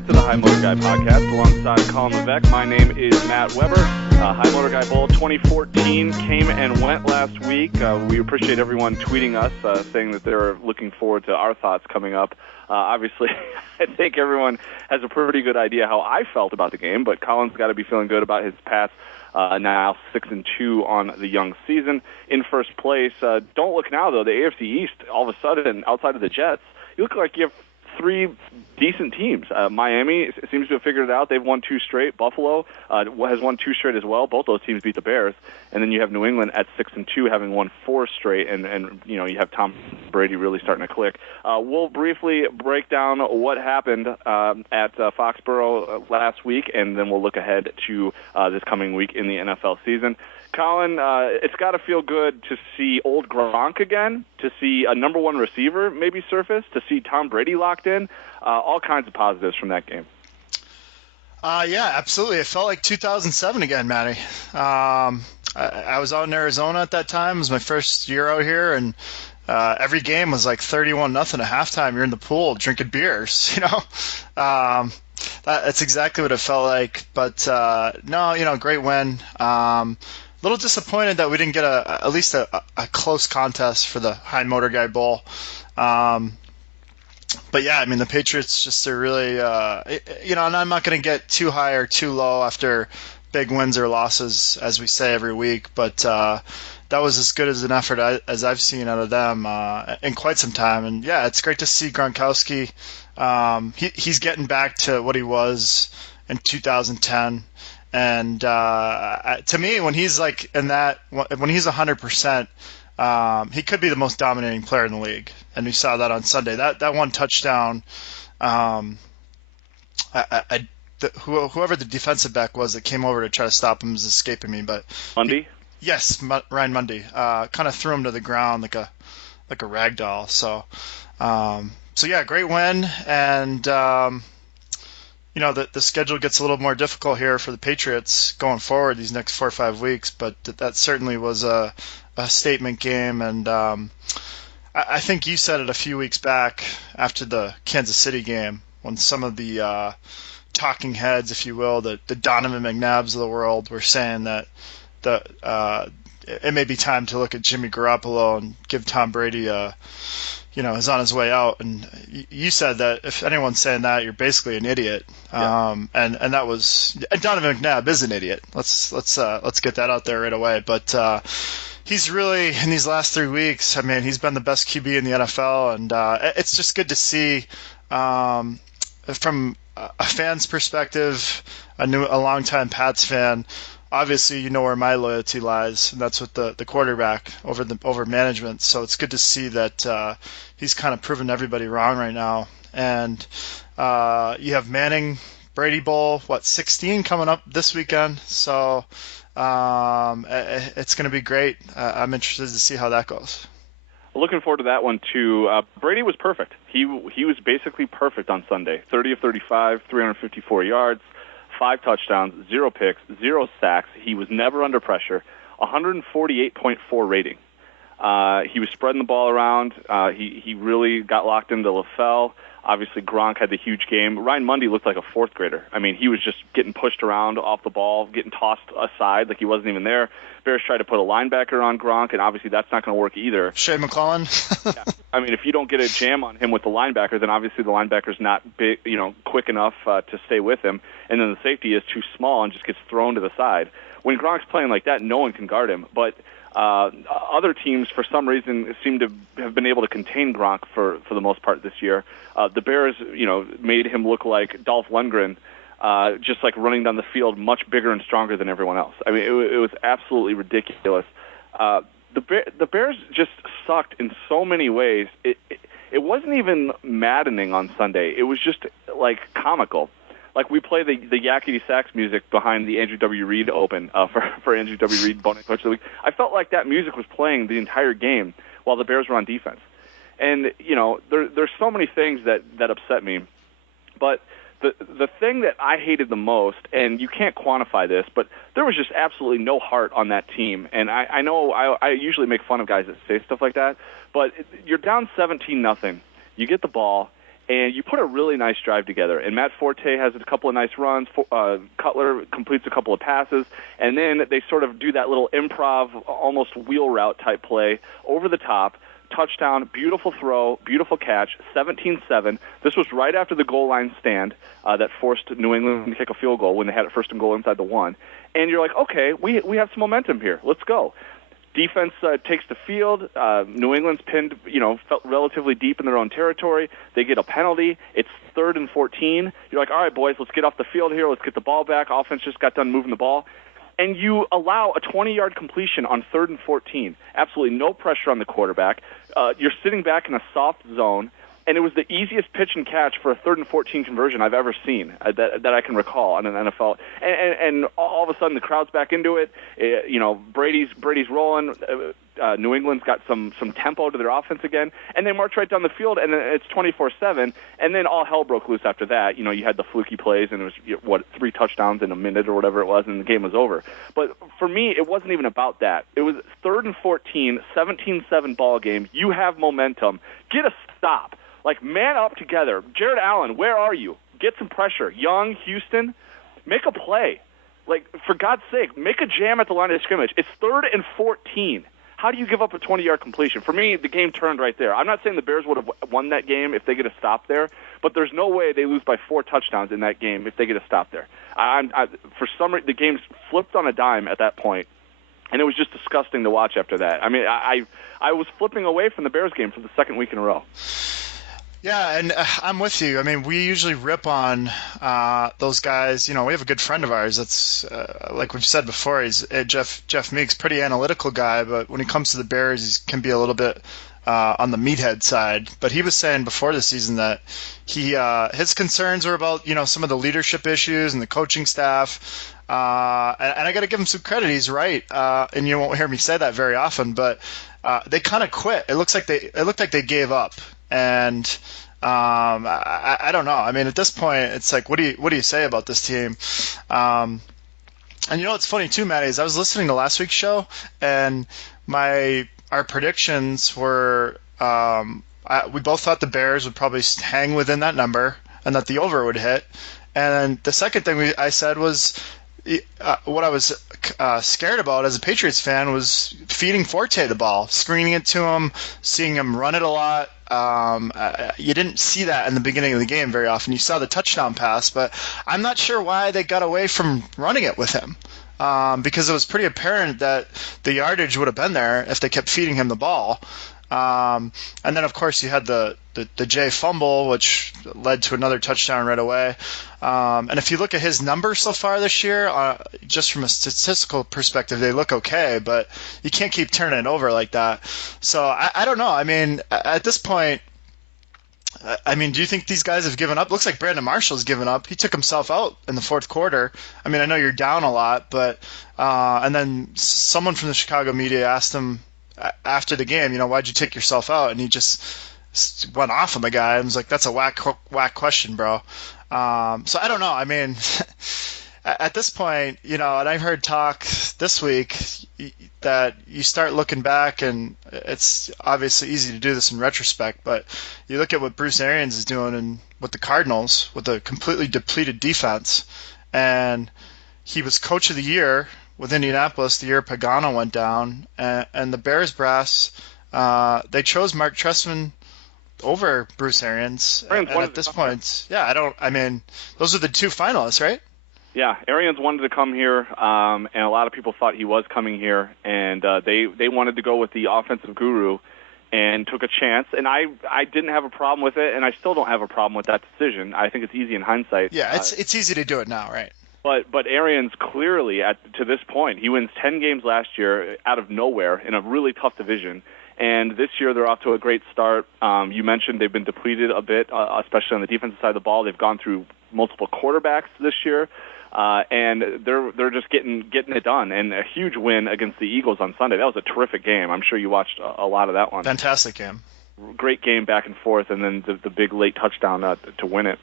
back to the High Motor Guy podcast alongside Colin Levesque. My name is Matt Weber. High Motor Guy Bowl 2014 came and went last week. We appreciate everyone tweeting us, saying that they're looking forward to our thoughts coming up. Obviously, I think everyone has a pretty good idea how I felt about the game, but Colin's got to be feeling good about his Pats. Now 6-2 on the young season. In first place, don't look now, though. The AFC East, all of a sudden, outside of the Jets, you look like you have three decent teams. Miami seems to have figured it out. They've won 2 straight. Buffalo has won 2 straight as well. Both those teams beat the Bears. And then you have New England at 6-2, having won 4 straight. And you know, you have Tom Brady really starting to click. We'll briefly break down what happened at Foxborough last week, and then we'll look ahead to this coming week in the NFL season. Colin, it's got to feel good to see old Gronk again, to see a number one receiver maybe surface, to see Tom Brady locked in, all kinds of positives from that game. Yeah, absolutely. It felt like 2007 again, Matty. I was out in Arizona at that time. It was my first year out here, and every game was like 31-0 at halftime. You're in the pool drinking beers, you know. That's exactly what it felt like. But, no, you know, great win. A little disappointed that we didn't get at least a close contest for the High Motor Guy Bowl. But yeah, I mean, the Patriots just are really, you know, and I'm not going to get too high or too low after big wins or losses, as we say every week. But that was as good as an effort as I've seen out of them in quite some time. And yeah, it's great to see Gronkowski. He's getting back to what he was in 2010. And to me, when he's like in that, when he's 100%, he could be the most dominating player in the league. And we saw that on Sunday. That one touchdown, whoever the defensive back was that came over to try to stop him is escaping me. But Mundy? Yes, Ryan Mundy. Kind of threw him to the ground like a rag doll. So yeah, great win. And you know, the schedule gets a little more difficult here for the Patriots going forward these next 4 or 5 weeks, but that certainly was a statement game. And I think you said it a few weeks back after the Kansas City game when some of the talking heads, if you will, the Donovan McNabbs of the world were saying that it may be time to look at Jimmy Garoppolo and give Tom Brady is on his way out. And you said that if anyone's saying that, you're basically an idiot. Yeah. And that was, and Donovan McNabb is an idiot. Let's get that out there right away. But he's really, in these last 3 weeks, I mean, he's been the best QB in the NFL, and it's just good to see from a fan's perspective, a longtime Pats fan. Obviously, you know where my loyalty lies, and that's with the quarterback over management. So it's good to see that he's kind of proven everybody wrong right now. And you have Manning, Brady Bowl, 16 coming up this weekend. So it's going to be great. I'm interested to see how that goes. Looking forward to that one, too. Brady was perfect. He was basically perfect on Sunday. 30 of 35, 354 yards. 5 touchdowns, 0 picks, 0 sacks. He was never under pressure. 148.4 rating. He was spreading the ball around. He really got locked into LaFell. Obviously, Gronk had the huge game. Ryan Mundy looked like a 4th grader. I mean, he was just getting pushed around off the ball, getting tossed aside like he wasn't even there. Bears tried to put a linebacker on Gronk, and obviously that's not going to work either. Shea McClellan. Yeah. I mean, if you don't get a jam on him with the linebacker, then obviously the linebacker's not big, quick enough to stay with him, and then the safety is too small and just gets thrown to the side. When Gronk's playing like that, no one can guard him. But other teams, for some reason, seem to have been able to contain Gronk for the most part this year. The Bears, made him look like Dolph Lundgren, just like running down the field, much bigger and stronger than everyone else. I mean, it was absolutely ridiculous. The Bears just sucked in so many ways. It wasn't even maddening on Sunday. It was just like comical. Like we play the yakety sax music behind the Andrew W. Reid Open for Andrew W. Reid Bonus Coach of the Week. I felt like that music was playing the entire game while the Bears were on defense. And there's so many things that upset me, but the thing that I hated the most, and you can't quantify this, but there was just absolutely no heart on that team. And I know I usually make fun of guys that say stuff like that, but you're down 17-0. You get the ball, and you put a really nice drive together. And Matt Forte has a couple of nice runs. Cutler completes a couple of passes, and then they sort of do that little improv, almost wheel route type play over the top. Touchdown, beautiful throw, beautiful catch, 17-7. This was right after the goal line stand that forced New England to kick a field goal when they had it 1st and goal inside the 1. And you're like, okay, we have some momentum here. Let's go. Defense takes the field. New England's pinned, felt relatively deep in their own territory. They get a penalty. It's 3rd and 14. You're like, all right, boys, let's get off the field here. Let's get the ball back. Offense just got done moving the ball. And you allow a 20-yard completion on 3rd and 14. Absolutely no pressure on the quarterback. You're sitting back in a soft zone. And it was the easiest pitch and catch for a 3rd and 14 conversion I've ever seen that I can recall in an NFL. And all of a sudden the crowd's back into it. Brady's rolling. New England's got some tempo to their offense again, and they march right down the field, and it's 24-7. And then all hell broke loose after that. You had the fluky plays, and it was 3 touchdowns in a minute or whatever it was, and the game was over. But for me, it wasn't even about that. It was 3rd and 14, 17-7 ball game. You have momentum. Get a stop. Like, man up together. Jared Allen, where are you? Get some pressure. Young, Houston, make a play. Like, for God's sake, make a jam at the line of scrimmage. It's 3rd and 14. How do you give up a 20-yard completion? For me, the game turned right there. I'm not saying the Bears would have won that game if they get a stop there, but there's no way they lose by 4 touchdowns in that game if they get a stop there. For some reason, the game flipped on a dime at that point, and it was just disgusting to watch after that. I mean, I was flipping away from the Bears game for the 2nd week in a row. Yeah, and I'm with you. I mean, we usually rip on those guys. We have a good friend of ours that's, like we've said before, he's Jeff Meeks, pretty analytical guy, but when it comes to the Bears, he can be a little bit on the meathead side. But he was saying before the season that his concerns were about, some of the leadership issues and the coaching staff. And I got to give him some credit. He's right. And you won't hear me say that very often, but they kind of quit. It looked like they gave up. And I don't know. I mean, at this point, it's like, what do you say about this team? And what's funny too, Matty, is I was listening to last week's show, and our predictions were we both thought the Bears would probably hang within that number, and that the over would hit. And the second thing I said was, what I was scared about as a Patriots fan was feeding Forte the ball, screening it to him, seeing him run it a lot. You didn't see that in the beginning of the game very often. You saw the touchdown pass, but I'm not sure why they got away from running it with him, because it was pretty apparent that the yardage would have been there if they kept feeding him the ball. And then, of course, you had the Jay fumble, which led to another touchdown right away. And if you look at his numbers so far this year, just from a statistical perspective, they look okay, but you can't keep turning it over like that. So I don't know. I mean, at this point, do you think these guys have given up? Looks like Brandon Marshall's given up. He took himself out in the 4th quarter. I mean, I know you're down a lot, but and then someone from the Chicago media asked him after the game, why'd you take yourself out? And he just went off on the guy. I was like, that's a whack question, bro. So I don't know. I mean, at this point, and I've heard talk this week that you start looking back, and it's obviously easy to do this in retrospect, but you look at what Bruce Arians is doing and with the Cardinals with a completely depleted defense, and he was coach of the year with Indianapolis the year Pagano went down, and the Bears brass, they chose Mark Trestman over Bruce Arians. And at this point, those are the 2 finalists, right? Yeah, Arians wanted to come here, and a lot of people thought he was coming here, and they wanted to go with the offensive guru and took a chance, and I didn't have a problem with it, and I still don't have a problem with that decision. I think it's easy in hindsight. Yeah, it's easy to do it now, right? But Arians clearly, to this point, he wins 10 games last year out of nowhere in a really tough division. And this year they're off to a great start. You mentioned they've been depleted a bit, especially on the defensive side of the ball. They've gone through multiple quarterbacks this year, and they're just getting it done. And a huge win against the Eagles on Sunday. That was a terrific game. I'm sure you watched a lot of that one. Fantastic game. Great game back and forth, and then the big late touchdown to win it.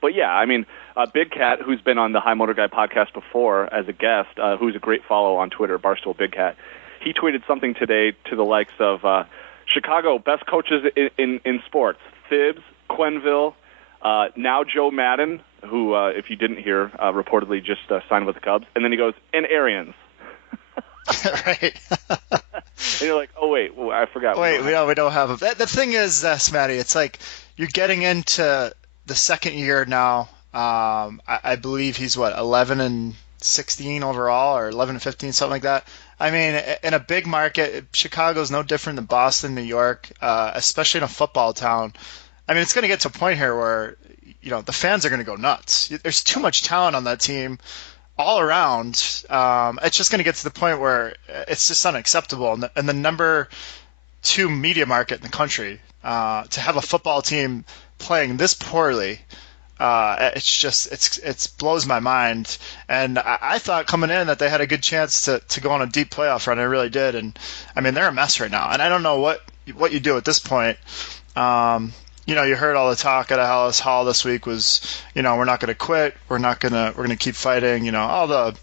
But yeah, I mean, Big Cat, who's been on the High Motor Guy podcast before as a guest, who's a great follow on Twitter, Barstool Big Cat, he tweeted something today to the likes of Chicago, best coaches in sports, Thibs, Quenneville, now Joe Madden, who, if you didn't hear, reportedly just signed with the Cubs. And then he goes, and Arians. Right. And you're like, oh, wait, well, I forgot. We don't have him. The thing is this, Matty, it's like you're getting into the second year now. I believe he's, 11 and 16 overall, or 11 and 15, something like that. I mean, in a big market, Chicago's no different than Boston, New York, especially in a football town. I mean, it's going to get to a point here where, the fans are going to go nuts. There's too much talent on that team all around. It's just going to get to the point where it's just unacceptable. And the number 2 media market in the country, to have a football team playing this poorly, it blows my mind. And I thought coming in that they had a good chance to go on a deep playoff run. I really did. And I mean, they're a mess right now. And I don't know what you do at this point. You heard all the talk at Hallis Hall this week was, we're not going to quit. We're going to keep fighting, all the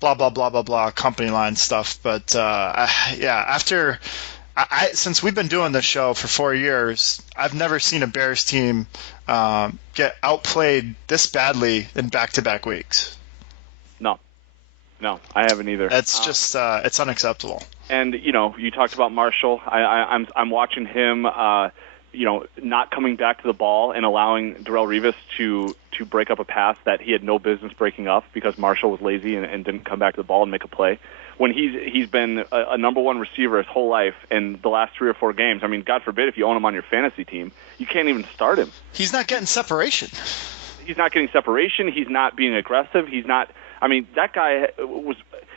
blah, blah, blah, blah, blah company line stuff. But, after since we've been doing this show for 4 years, I've never seen a Bears team get outplayed this badly in back-to-back weeks. No, I haven't either. It's just it's unacceptable. And you talked about Marshall. I'm watching him. Not coming back to the ball and allowing Darrelle Revis to break up a pass that he had no business breaking up because Marshall was lazy and didn't come back to the ball and make a play. When he's been a number 1 receiver his whole life, in the last 3 or 4 games, I mean, God forbid if you own him on your fantasy team, you can't even start him. He's not getting separation. He's not getting separation. He's not being aggressive. He's not. I mean, that guy was.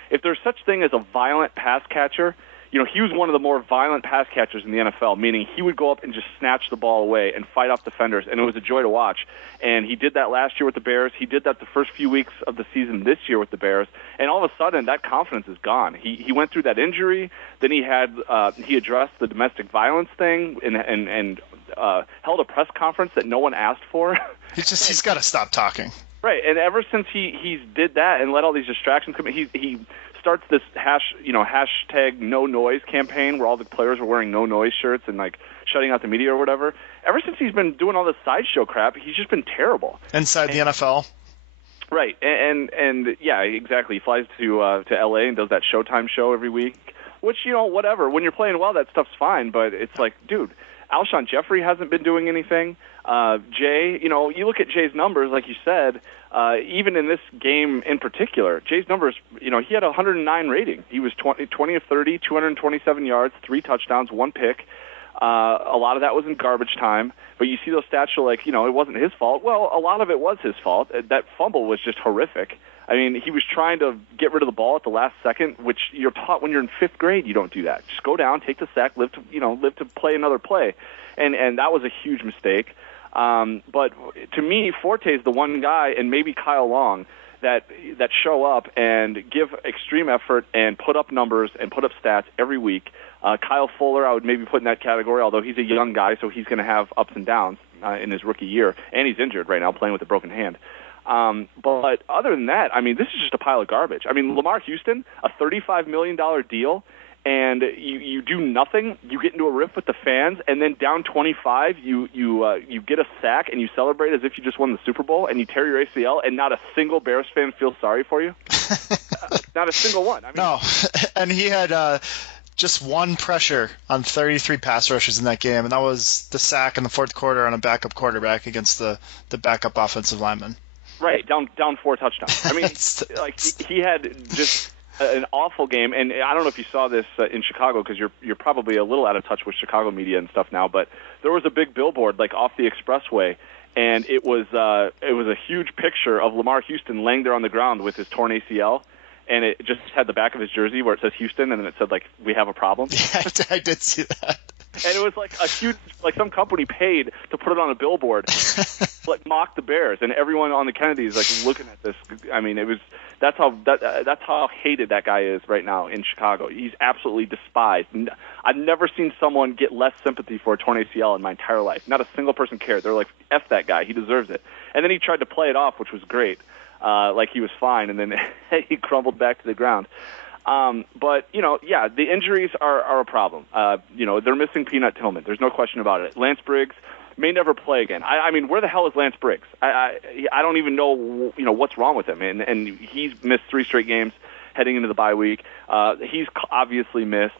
If there's such thing as a violent pass catcher, he was one of the more violent pass catchers in the NFL, meaning he would go up and just snatch the ball away and fight off defenders, and it was a joy to watch. And he did that last year with the Bears. He did that the first few weeks of the season this year with the Bears, and all of a sudden that confidence is gone. He went through that injury, then he addressed the domestic violence thing and held a press conference that no one asked for. He's got to stop talking. Right, and ever since he did that and let all these distractions come in, he starts this hashtag no noise campaign where all the players were wearing no noise shirts and like shutting out the media or whatever. Ever since he's been doing all this sideshow crap, he's just been terrible. Inside the NFL. Right, and yeah, exactly. He flies to LA and does that Showtime show every week, which, whatever. When you're playing well, that stuff's fine, but it's like, dude, Alshon Jeffrey hasn't been doing anything. Jay, you look at Jay's numbers, like you said, even in this game in particular, Jay's numbers, he had a 109 rating. He was 20 of 30, 227 yards, 3 touchdowns, 1 pick. A lot of that was in garbage time. But you see those stats show like, it wasn't his fault. Well, a lot of it was his fault. That fumble was just horrific. I mean, he was trying to get rid of the ball at the last second, which you're taught when you're in 5th grade. You don't do that. Just go down, take the sack, live to play another play. And that was a huge mistake. But to me, Forte is the one guy, and maybe Kyle Long, that show up and give extreme effort and put up numbers and put up stats every week. Kyle Fuller, I would maybe put in that category, although he's a young guy, so he's going to have ups and downs in his rookie year, and he's injured right now, playing with a broken hand. But other than that, I mean, this is just a pile of garbage. I mean, Lamar Houston, a $35 million deal, and you do nothing. You get into a riff with the fans, and then down 25, you get a sack and you celebrate as if you just won the Super Bowl, and you tear your ACL, and not a single Bears fan feels sorry for you. Not a single one. I mean, no, and he had just 1 pressure on 33 pass rushes in that game, and that was the sack in the 4th quarter on a backup quarterback against the backup offensive lineman. Right, down 4 touchdowns. I mean, he had just an awful game, and I don't know if you saw this in Chicago because you're probably a little out of touch with Chicago media and stuff now, but there was a big billboard like off the expressway, and it was a huge picture of Lamar Houston laying there on the ground with his torn ACL, and it just had the back of his jersey where it says Houston, and then it said like, we have a problem. Yeah, I did see that. And it was like a huge, like some company paid to put it on a billboard, like mock the Bears, and everyone on the Kennedys like looking at this. I mean, that's how hated that guy is right now in Chicago. He's absolutely despised. I've never seen someone get less sympathy for a torn ACL in my entire life. Not a single person cared. They're like, F that guy, he deserves it. And then he tried to play it off, which was great, like he was fine, and then he crumbled back to the ground. But, the injuries are a problem. They're missing Peanut Tillman. There's no question about it. Lance Briggs, may never play again. I mean, where the hell is Lance Briggs? I don't even know what's wrong with him, and he's missed 3 straight games heading into the bye week. He's obviously missed.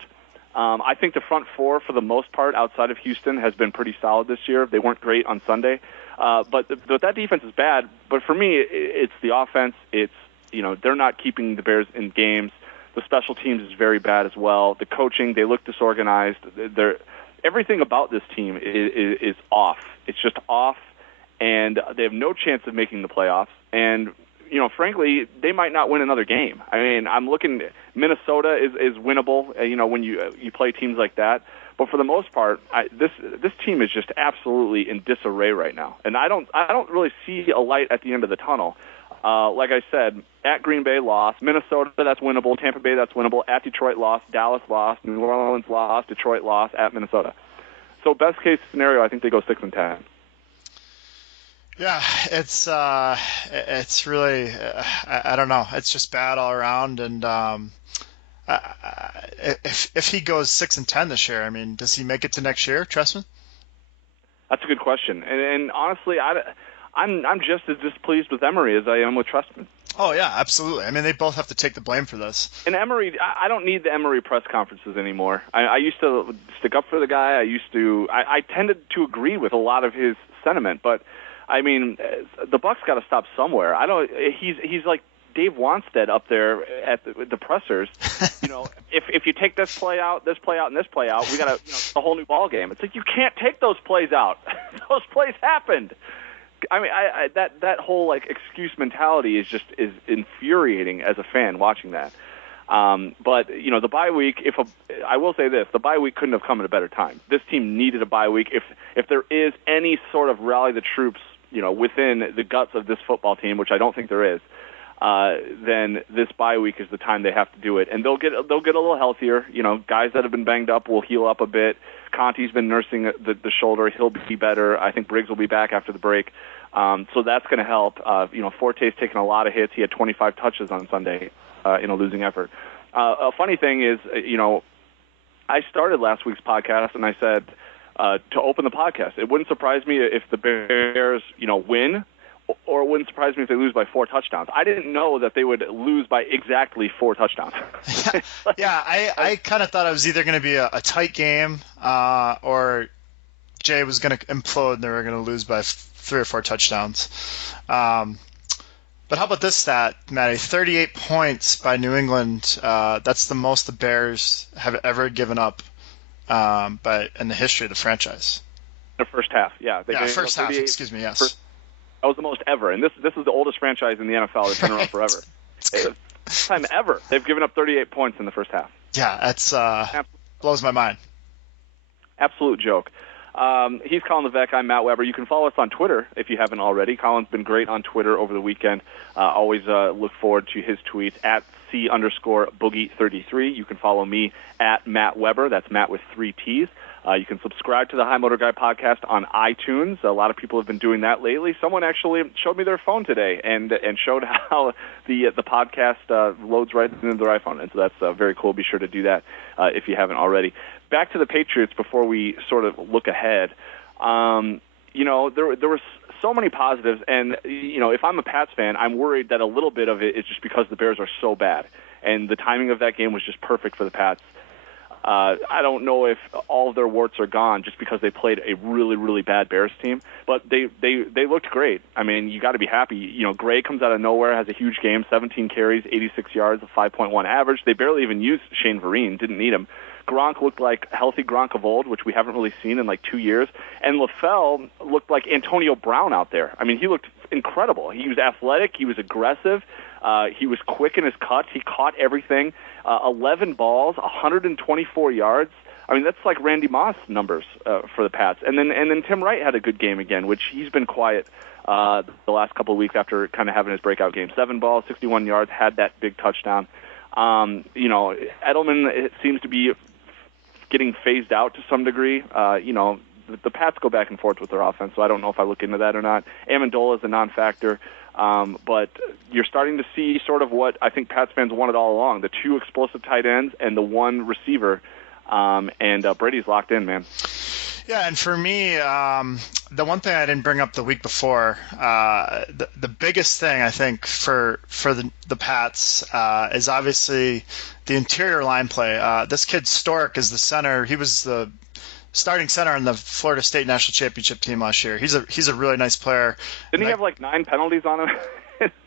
I think the front four, for the most part, outside of Houston, has been pretty solid this year. They weren't great on Sunday, but that defense is bad. But for me, it's the offense. It's they're not keeping the Bears in games. The special teams is very bad as well. The coaching, they look disorganized. Everything about this team is off. It's just off, and they have no chance of making the playoffs. And frankly, they might not win another game. I mean, I'm looking. Minnesota is winnable. When you play teams like that. But for the most part, this team is just absolutely in disarray right now, and I don't really see a light at the end of the tunnel. Like I said, at Green Bay lost, Minnesota that's winnable, Tampa Bay that's winnable, at Detroit lost, Dallas lost, New Orleans lost, Detroit lost, at Minnesota. So best case scenario, I think they go 6-10. Yeah, it's really I don't know. It's just bad all around, and if he goes 6-10 this year, I mean, does he make it to next year, Tressman? That's a good question, and honestly, I'm just as displeased with Emery as I am with Tressman. Oh yeah, absolutely. I mean, they both have to take the blame for this. And Emery, I don't need the Emery press conferences anymore. I used to stick up for the guy. I tended to agree with a lot of his sentiment, but I mean, the Bucs got to stop somewhere. He's like Dave Wanstead up there at the pressers. If you take this play out, and this play out, we got a whole new ball game. It's like you can't take those plays out. Those plays happened. I mean, that whole excuse mentality is infuriating as a fan watching that. But the bye week. I will say this: the bye week couldn't have come at a better time. This team needed a bye week. If there is any sort of rally the troops, within the guts of this football team, which I don't think there is, then this bye week is the time they have to do it, and they'll get a little healthier. Guys that have been banged up will heal up a bit. Conti's been nursing the shoulder; he'll be better. I think Briggs will be back after the break, so that's going to help. Forte's taken a lot of hits. He had 25 touches on Sunday in a losing effort. A funny thing is, I started last week's podcast and I said to open the podcast, it wouldn't surprise me if the Bears, win. Or it wouldn't surprise me if they lose by 4 touchdowns. I didn't know that they would lose by exactly 4 touchdowns. Yeah, I kind of thought it was either going to be a tight game or Jay was going to implode and they were going to lose by 3 or 4 touchdowns. But how about this stat, Matty? 38 points by New England. That's the most the Bears have ever given up in the history of the franchise. The first half, yeah. First half, excuse me, yes. That was the most ever, and this is the oldest franchise in the NFL. They've been around forever. First time ever they've given up 38 points in the first half. Yeah, that's blows my mind. Absolute joke. He's Colin Levesque. I'm Matt Weber. You can follow us on Twitter if you haven't already. Colin's been great on Twitter over the weekend. Always look forward to his tweets at @C_Boogie33. You can follow me at Matt Weber. That's Matt with 3 T's. You can subscribe to the High Motor Guy podcast on iTunes. A lot of people have been doing that lately. Someone actually showed me their phone today and showed how the podcast loads right into their iPhone. And so that's very cool. Be sure to do that if you haven't already. Back to the Patriots before we sort of look ahead. There were so many positives. And, if I'm a Pats fan, I'm worried that a little bit of it is just because the Bears are so bad. And the timing of that game was just perfect for the Pats. I don't know if all of their warts are gone just because they played a really, really bad Bears team, but they looked great. I mean, you got to be happy. Gray comes out of nowhere, has a huge game, 17 carries, 86 yards, a 5.1 average. They barely even used Shane Vereen, didn't need him. Gronk looked like healthy Gronk of old, which we haven't really seen in 2 years. And LaFell looked like Antonio Brown out there. I mean, he looked incredible. He was athletic. He was aggressive. He was quick in his cuts. He caught everything. 11 balls, 124 yards. I mean, that's like Randy Moss numbers for the Pats. And then Tim Wright had a good game again, which he's been quiet the last couple of weeks after kind of having his breakout game. 7 balls, 61 yards, had that big touchdown. Edelman seems to be getting phased out to some degree. The Pats go back and forth with their offense, so I don't know if I look into that or not. Amendola is a non-factor. But you're starting to see sort of what I think Pats fans wanted all along, the 2 explosive tight ends and the 1 receiver, and Brady's locked in, man. Yeah, and for me, the one thing I didn't bring up the week before, the biggest thing I think for the Pats is obviously the interior line play. This kid Stork is the center. He was the starting center on the Florida State National Championship team last year. He's a really nice player. Didn't he have like 9 penalties on him?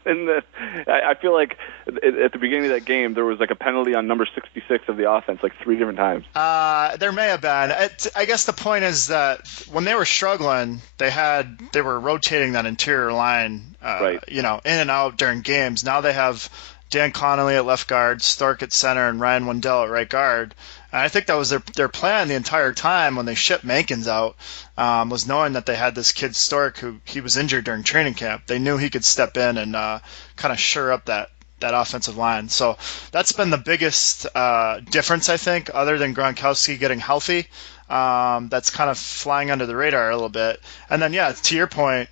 I feel like at the beginning of that game there was like a penalty on number 66 of the offense like 3 different times. There may have been. I guess the point is that when they were struggling, they were rotating that interior line, right. in and out during games. Now they have Dan Connolly at left guard, Stork at center, and Ryan Wendell at right guard. And I think that was their plan the entire time when they shipped Mankins out, was knowing that they had this kid Stork who he was injured during training camp. They knew he could step in and kind of shore up that offensive line. So that's been the biggest difference, I think, other than Gronkowski getting healthy. That's kind of flying under the radar a little bit. And then, yeah, to your point,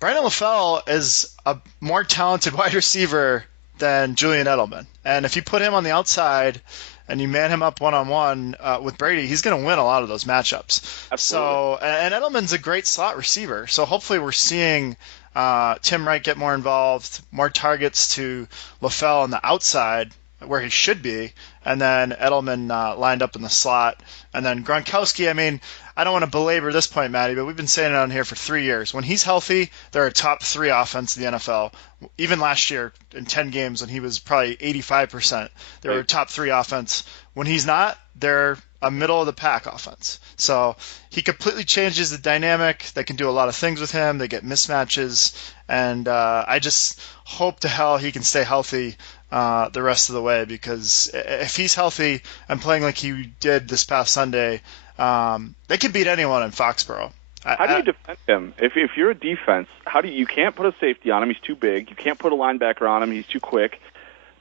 Brandon LaFell is a more talented wide receiver than Julian Edelman. And if you put him on the outside and you man him up one-on-one with Brady, he's going to win a lot of those matchups. Absolutely. So, and Edelman's a great slot receiver. So hopefully we're seeing Tim Wright get more involved, more targets to LaFell on the outside where he should be, and then Edelman lined up in the slot. And then Gronkowski, I mean, I don't want to belabor this point, Matty, but we've been saying it on here for 3 years. When he's healthy, they're a top 3 offense in the NFL. Even last year in 10 games when he was probably 85%, they were a top 3 offense. When he's not, they're a middle-of-the-pack offense. So he completely changes the dynamic. They can do a lot of things with him. They get mismatches. And I just hope to hell he can stay healthy the rest of the way, because if he's healthy and playing like he did this past Sunday, they can beat anyone in Foxborough. How do you defend him? If you're a defense, you can't put a safety on him. He's too big. You can't put a linebacker on him. He's too quick.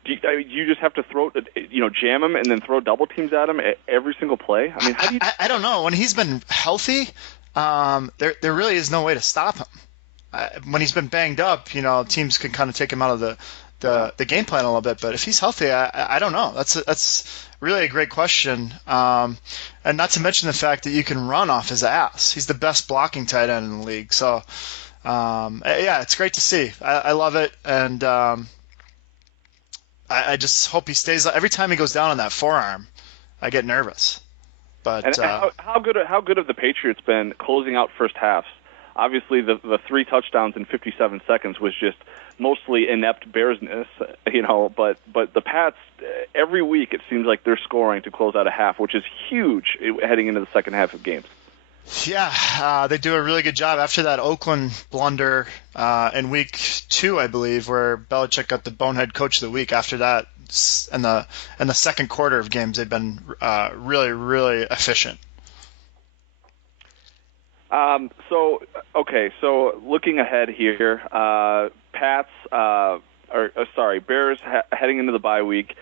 You just have to jam him and then throw double teams at him every single play? I mean, how do you? I don't know. When he's been healthy, there really is no way to stop him. When he's been banged up, teams can kind of take him out of the game plan a little bit. But if he's healthy, I don't know. That's really a great question. And not to mention the fact that you can run off his ass. He's the best blocking tight end in the league. So, yeah, it's great to see. I love it. And I just hope he stays. Every time he goes down on that forearm, I get nervous. But and how good have the Patriots been closing out first halves? Obviously, the 3 touchdowns in 57 seconds was just mostly inept Bearsness, But the Pats, every week it seems like they're scoring to close out a half, which is huge heading into the second half of games. Yeah, they do a really good job after that Oakland blunder in week 2, I believe, where Belichick got the bonehead coach of the week. After that, in the second quarter of games, they've been really, really efficient. So looking ahead here, Bears heading into the bye week,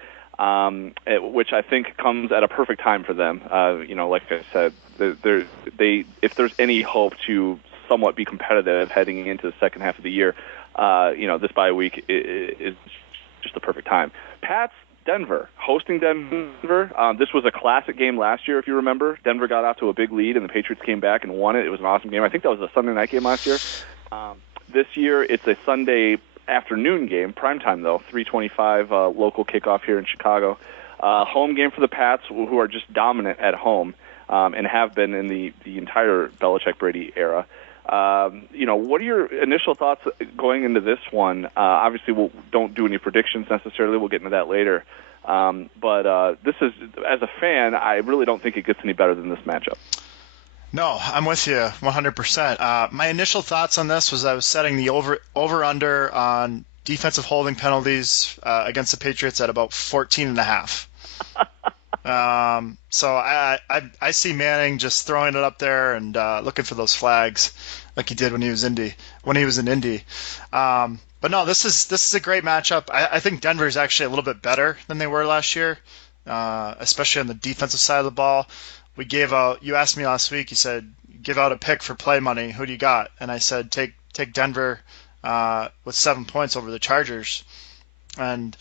which I think comes at a perfect time for them. Like I said, if there's any hope to somewhat be competitive heading into the second half of the year, this bye week is just the perfect time. Pats, Denver, hosting Denver. This was a classic game last year, if you remember. Denver got out to a big lead, and the Patriots came back and won it. It was an awesome game. I think that was a Sunday night game last year. This year, it's a Sunday afternoon game, primetime though, 3:25 local kickoff here in Chicago. Home game for the Pats, who are just dominant at home and have been in the entire Belichick-Brady era. What are your initial thoughts going into this one? Obviously, we don't do any predictions necessarily. We'll get into that later. But this is, as a fan, I really don't think it gets any better than this matchup. No, I'm with you 100%. My initial thoughts on this was I was setting the over-under on defensive holding penalties against the Patriots at about 14.5. So I see Manning just throwing it up there and looking for those flags like he did when he was in Indy. But no, this is a great matchup. I think Denver is actually a little bit better than they were last year, especially on the defensive side of the ball. We gave out. You asked me last week. You said give out a pick for play money. Who do you got? And I said take Denver with 7 points over the Chargers, and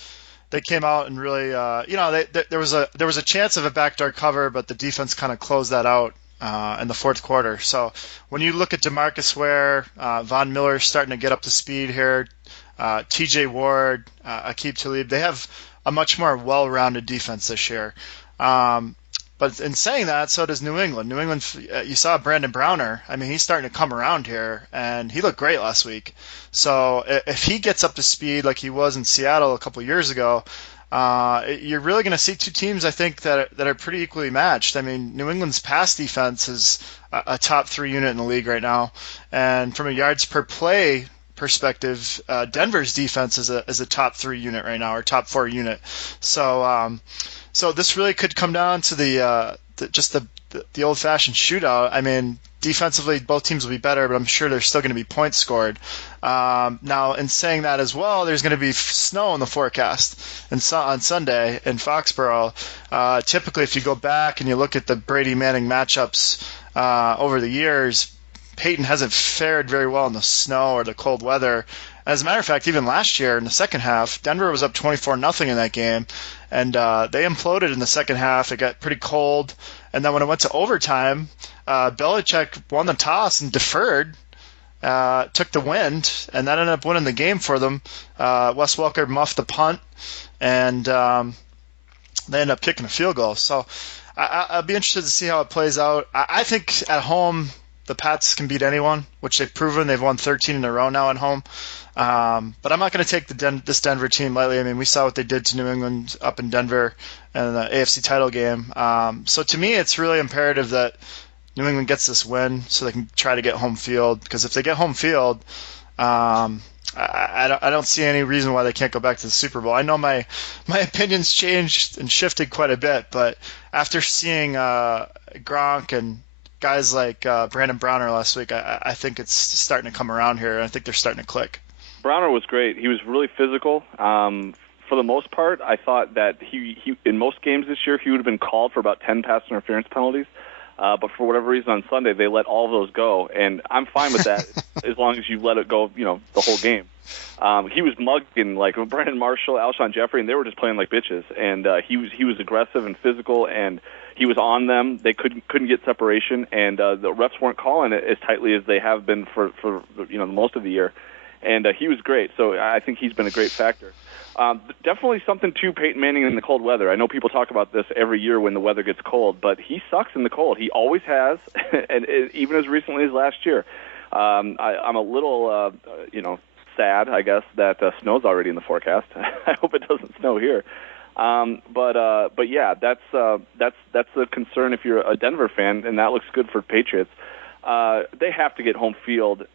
they came out and really, there was a chance of a backdoor cover, but the defense kind of closed that out in the fourth quarter. So when you look at DeMarcus Ware, Von Miller starting to get up to speed here, T.J. Ward, Aqib Talib, they have a much more well-rounded defense this year. But in saying that, so does New England. New England, you saw Brandon Browner. I mean, he's starting to come around here, and he looked great last week. So if he gets up to speed like he was in Seattle a couple of years ago, you're really going to see two teams, I think, that are pretty equally matched. I mean, New England's pass defense is a top 3 unit in the league right now, and from a yards per play perspective, Denver's defense is a top 3 unit right now, or top 4 unit. So this really could come down to the old-fashioned shootout. I mean, defensively, both teams will be better, but I'm sure there's still going to be points scored. Now, in saying that as well, there's going to be snow in the forecast on Sunday in Foxborough. Typically, if you go back and you look at the Brady Manning matchups over the years, Peyton hasn't fared very well in the snow or the cold weather. As a matter of fact, even last year in the second half, Denver was up 24-0 in that game, and they imploded in the second half. It got pretty cold, and then when it went to overtime, Belichick won the toss and deferred, took the wind, and that ended up winning the game for them. Wes Welker muffed the punt, and they ended up kicking a field goal. So I'll be interested to see how it plays out. I think at home the Pats can beat anyone, which they've proven. They've won 13 in a row now at home. But I'm not going to take this Denver team lightly. I mean, we saw what they did to New England up in Denver in the AFC title game. So to me, it's really imperative that New England gets this win so they can try to get home field. Because if they get home field, I don't see any reason why they can't go back to the Super Bowl. I know my opinions changed and shifted quite a bit, but after seeing Gronk and guys like Brandon Browner last week, I think it's starting to come around here, and I think they're starting to click. Browner was great. He was really physical. For the most part, I thought that he in most games this year, he would have been called for about 10 pass interference penalties. But for whatever reason on Sunday, they let all of those go. And I'm fine with that as long as you let it go, the whole game. He was mugging like Brandon Marshall, Alshon Jeffrey, and they were just playing like bitches. And he was aggressive and physical, and he was on them. They couldn't get separation, and the refs weren't calling it as tightly as they have been for most of the year. And he was great. So I think he's been a great factor. Definitely something to Peyton Manning in the cold weather. I know people talk about this every year when the weather gets cold, but he sucks in the cold. He always has, and even as recently as last year. I'm a little, sad, I guess, that snow's already in the forecast. I hope it doesn't snow here. But yeah, that's the concern if you're a Denver fan, and that looks good for Patriots. They have to get home field.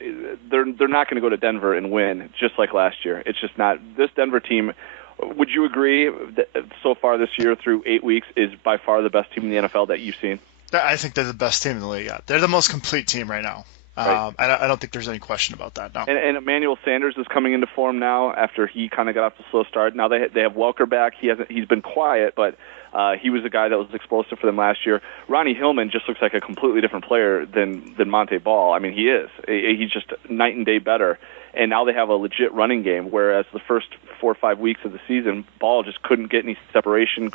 They're not going to go to Denver and win just like last year. It's just not. This Denver team, would you agree that so far this year through 8 weeks is by far the best team in the NFL that you've seen? I think they're the best team in the league. Yeah. They're the most complete team right now. Right. I don't think there's any question about that. No. And Emmanuel Sanders is coming into form now after he kind of got off the slow start. Now they have Welker back. He's been quiet, but he was a guy that was explosive for them last year. Ronnie Hillman just looks like a completely different player than Monte Ball. I mean, he is. He's just night and day better. And now they have a legit running game, whereas the first 4 or 5 weeks of the season, Ball just couldn't get any separation.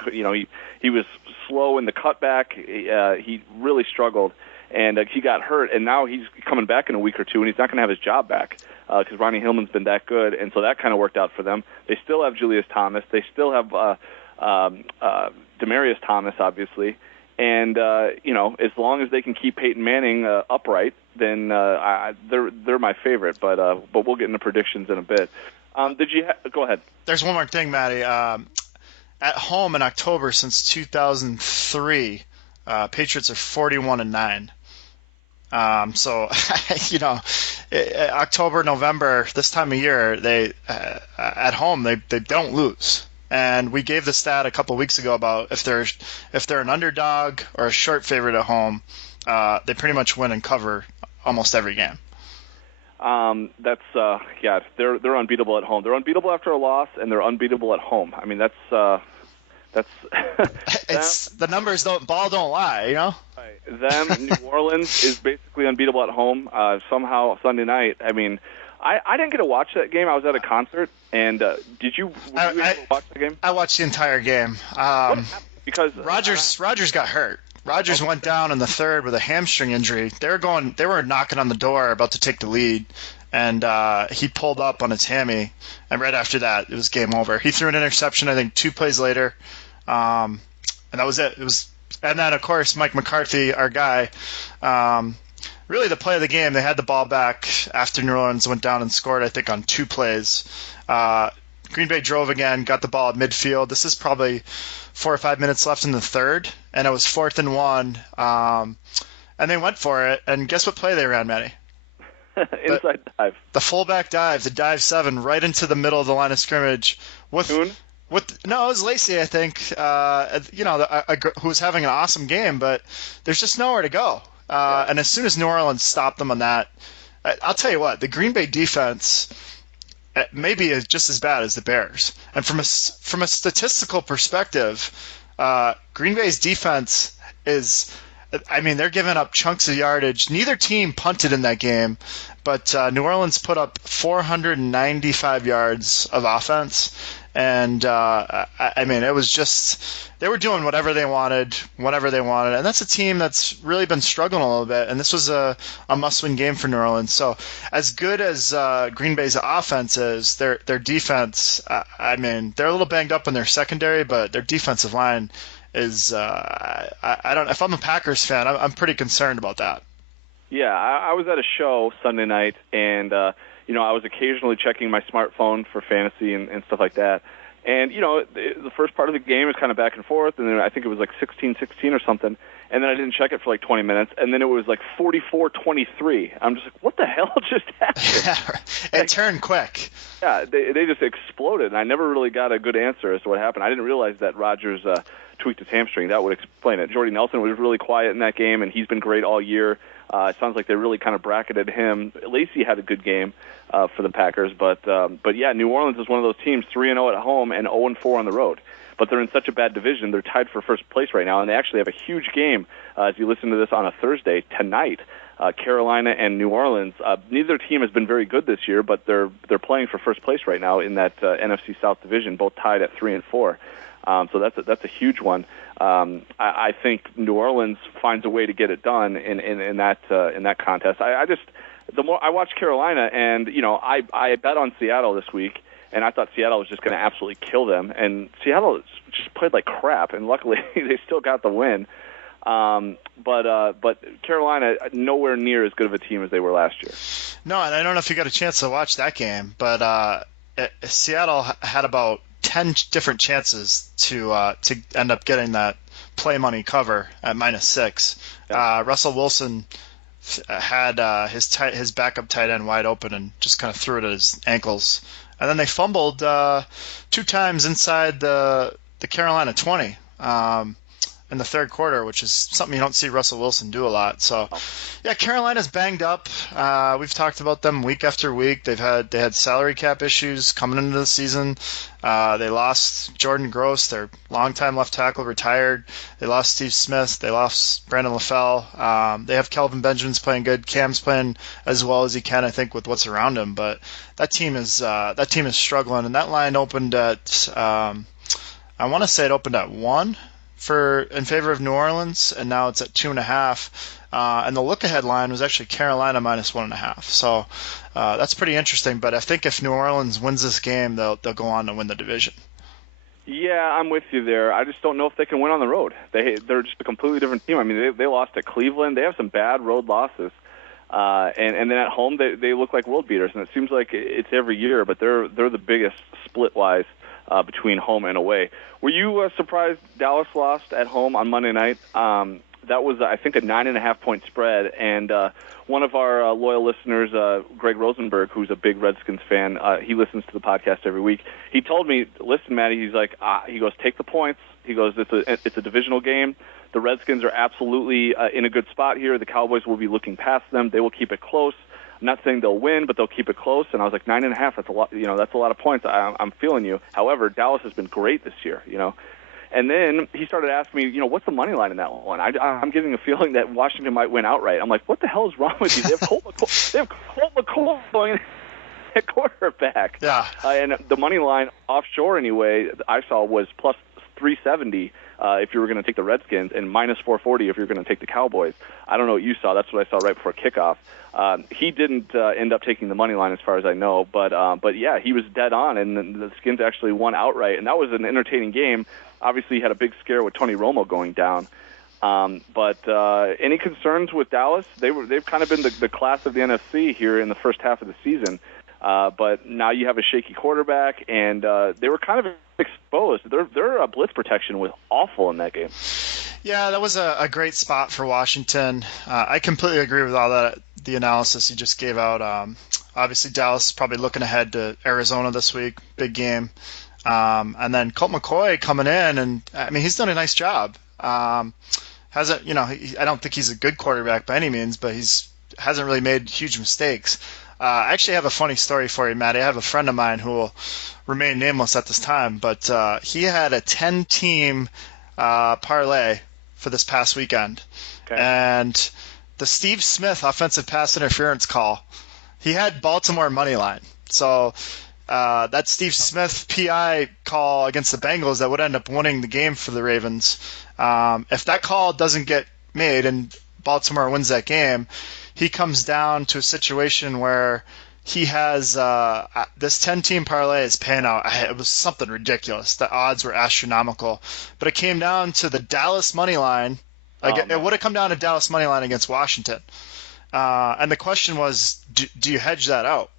He was slow in the cutback. He really struggled. And he got hurt, and now he's coming back in a week or two, and he's not going to have his job back because Ronnie Hillman's been that good, and so that kind of worked out for them. They still have Julius Thomas. They still have Demaryius Thomas, obviously. And, as long as they can keep Peyton Manning upright, then they're my favorite. But we'll get into predictions in a bit. Go ahead. There's one more thing, Matty. At home in October since 2003, Patriots are 41-9. So, October, November, this time of year, they at home they don't lose. And we gave the stat a couple of weeks ago about if they're an underdog or a short favorite at home, they pretty much win and cover almost every game. They're unbeatable at home. They're unbeatable after a loss, and they're unbeatable at home. I mean, that's it's the numbers don't lie, Right. Them, New Orleans is basically unbeatable at home. Somehow Sunday night. I mean, I didn't get to watch that game. I was at a concert, and did you? Were you able to watch the game? I watched the entire game. Because Rodgers got hurt. Rodgers went down in the third with a hamstring injury. They were knocking on the door, about to take the lead, and he pulled up on his hammy. And right after that, it was game over. He threw an interception, I think, 2 plays later, and that was it. And then of course Mike McCarthy, our guy. Really, the play of the game. They had the ball back after New Orleans went down and scored, I think, on 2 plays. Green Bay drove again, got the ball at midfield. This is probably 4 or 5 minutes left in the third, and it was 4th and 1. And they went for it, and guess what play they ran, Matty? Inside dive. The fullback dive, the dive 7, right into the middle of the line of scrimmage. No, it was Lacey, I think, who was having an awesome game, but there's just nowhere to go. And as soon as New Orleans stopped them on that, I'll tell you what, the Green Bay defense maybe is just as bad as the Bears. And from a statistical perspective, Green Bay's defense is, they're giving up chunks of yardage. Neither team punted in that game, but New Orleans put up 495 yards of offense. And, it was just – they were doing whatever they wanted, whenever they wanted. And that's a team that's really been struggling a little bit. And this was a must-win game for New Orleans. So as good as Green Bay's offense is, their defense, they're a little banged up in their secondary, but their defensive line is I don't – if I'm a Packers fan, I'm pretty concerned about that. Yeah, I was at a show Sunday night, and I was occasionally checking my smartphone for fantasy and stuff like that. And, the first part of the game is kind of back and forth, and then I think it was like 16-16 or something, and then I didn't check it for like 20 minutes, and then it was like 44-23. I'm just like, what the hell just happened? It turned quick. Yeah, they just exploded, and I never really got a good answer as to what happened. I didn't realize that Rodgers tweaked his hamstring. That would explain it. Jordy Nelson was really quiet in that game, and he's been great all year. It sounds like they really kind of bracketed him. Lacey had a good game for the Packers, but yeah, New Orleans is one of those teams, 3-0 at home and 0-4 on the road. But they're in such a bad division, they're tied for first place right now, and they actually have a huge game as you listen to this on a Thursday tonight. Carolina and New Orleans. Neither team has been very good this year, but they're playing for first place right now in that NFC South division, both tied at 3-4. So that's a huge one. I think New Orleans finds a way to get it done in that contest. The more I watch Carolina, and I bet on Seattle this week, and I thought Seattle was just going to absolutely kill them, and Seattle just played like crap, and luckily they still got the win. But Carolina nowhere near as good of a team as they were last year. No, and I don't know if you got a chance to watch that game, but Seattle had about 10 different chances to end up getting that play money cover at -6. Yeah. Russell Wilson had his backup tight end wide open and just kind of threw it at his ankles. And then they fumbled 2 times inside the Carolina 20 in the third quarter, which is something you don't see Russell Wilson do a lot. So, yeah, Carolina's banged up. We've talked about them week after week. They had salary cap issues coming into the season. They lost Jordan Gross, their longtime left tackle, retired. They lost Steve Smith. They lost Brandon LaFell. They have Kelvin Benjamin's playing good. Cam's playing as well as he can, I think, with what's around him. But that team is struggling, and that line opened at I want to say it opened at 1. In favor of New Orleans, and now it's at 2.5. And the look-ahead line was actually Carolina -1.5. So that's pretty interesting. But I think if New Orleans wins this game, they'll go on to win the division. Yeah, I'm with you there. I just don't know if they can win on the road. They're just a completely different team. I mean, they lost to Cleveland. They have some bad road losses. And then at home, they look like world beaters. And it seems like it's every year, but they're the biggest split-wise between home and away. Were you surprised Dallas lost at home on Monday night? That was, I think, a 9.5-point spread. And one of our loyal listeners, Greg Rosenberg, who's a big Redskins fan, he listens to the podcast every week. He told me, listen, Matty, he's like, he goes, take the points. He goes, it's a divisional game. The Redskins are absolutely in a good spot here. The Cowboys will be looking past them. They will keep it close. I'm not saying they'll win, but they'll keep it close. And I was like, 9.5. That's a lot. That's a lot of points. I'm feeling you. However, Dallas has been great this year. And then he started asking me, what's the money line in that one? I'm getting a feeling that Washington might win outright. I'm like, what the hell is wrong with you? They have Colt McCoy going at quarterback. Yeah. And the money line offshore anyway I saw was plus 370 if you were going to take the Redskins, and minus 440 if you're going to take the Cowboys. I don't know what you saw. That's what I saw right before kickoff. He didn't end up taking the money line, as far as I know, but yeah, he was dead on, and the Skins actually won outright, and that was an entertaining game. Obviously, he had a big scare with Tony Romo going down. But any concerns with Dallas? They've kind of been the class of the NFC here in the first half of the season. But now you have a shaky quarterback, and they were kind of exposed. Their blitz protection was awful in that game. Yeah, that was a great spot for Washington. I completely agree with all that, the analysis you just gave out. Obviously, Dallas is probably looking ahead to Arizona this week, big game. And then Colt McCoy coming in, and I mean, he's done a nice job. Hasn't, I don't think he's a good quarterback by any means, but hasn't really made huge mistakes. I actually have a funny story for you, Matt. I have a friend of mine who will remain nameless at this time, but he had a 10-team parlay for this past weekend. Okay. And the Steve Smith offensive pass interference call, he had Baltimore money line. So that Steve Smith PI call against the Bengals that would end up winning the game for the Ravens, if that call doesn't get made and Baltimore wins that game, he comes down to a situation where he has this 10-team parlay is paying out. It was something ridiculous. The odds were astronomical. But it came down to the Dallas money line. It would have come down to Dallas money line against Washington. And the question was, do you hedge that out?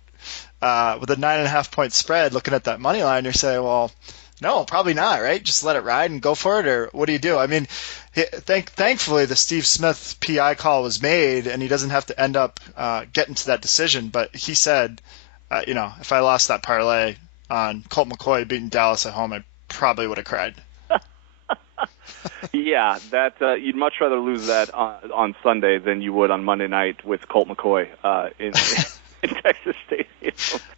With a 9.5-point spread, looking at that money line, you're saying, well, no, probably not, right? Just let it ride and go for it, or what do you do? I mean, thankfully the Steve Smith PI call was made, and he doesn't have to end up getting to that decision. But he said, if I lost that parlay on Colt McCoy beating Dallas at home, I probably would have cried. Yeah, that you'd much rather lose that on Sunday than you would on Monday night with Colt McCoy in Texas Stadium.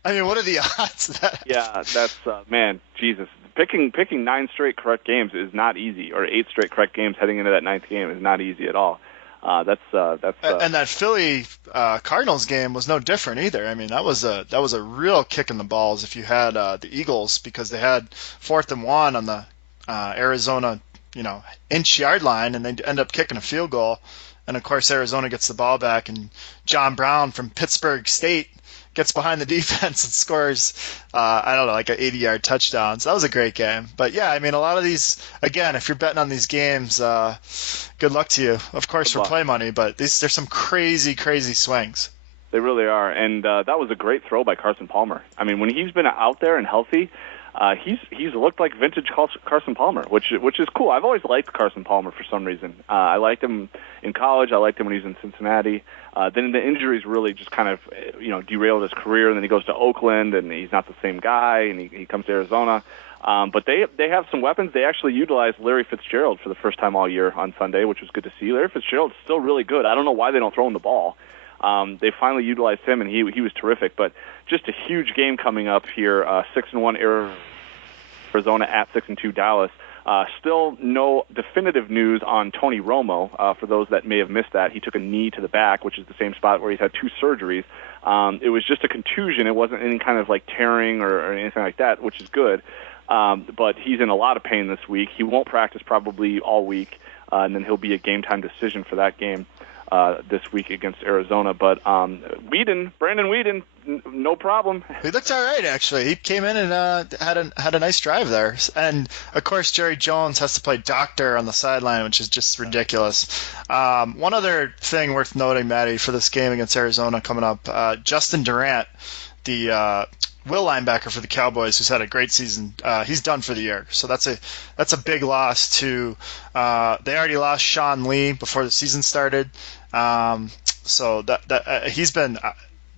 I mean, what are the odds of that? Yeah, that's man, Jesus. Picking 9 straight correct games is not easy, or 8 straight correct games heading into that 9th game is not easy at all. And that Philly Cardinals game was no different either. I mean, that was a real kick in the balls if you had the Eagles, because they had 4th and 1 on the Arizona inch yard line, and they end up kicking a field goal. And of course, Arizona gets the ball back, and John Brown from Pittsburgh State gets behind the defense and scores, like an 80-yard touchdown. So that was a great game. But yeah, I mean, a lot of these, again, if you're betting on these games, good luck to you. Of course, for play money, but there's some crazy, crazy swings. They really are, and that was a great throw by Carson Palmer. I mean, when he's been out there and healthy, he's looked like vintage Carson Palmer, which is cool. I've always liked Carson Palmer for some reason. I liked him in college. I liked him when he was in Cincinnati. Then the injuries really just kind of derailed his career. And then he goes to Oakland, and he's not the same guy. And he comes to Arizona. But they have some weapons. They actually utilized Larry Fitzgerald for the first time all year on Sunday, which was good to see. Larry Fitzgerald's still really good. I don't know why they don't throw him the ball. They finally utilized him, and he was terrific. But just a huge game coming up here. 6-1 Arizona at 6-2 Dallas. Still no definitive news on Tony Romo. For those that may have missed that, he took a knee to the back, which is the same spot where he's had 2 surgeries. It was just a contusion. It wasn't any kind of like tearing or anything like that, which is good. But he's in a lot of pain this week. He won't practice probably all week, and then he'll be a game-time decision for that game this week against Arizona. But Brandon Weeden, no problem. He looked all right, actually. He came in and had a nice drive there. And, of course, Jerry Jones has to play doctor on the sideline, which is just ridiculous. One other thing worth noting, Maddie, for this game against Arizona coming up, Justin Durant, the will linebacker for the Cowboys, who's had a great season, he's done for the year. So that's a big loss to they already lost Sean Lee before the season started. So that he's been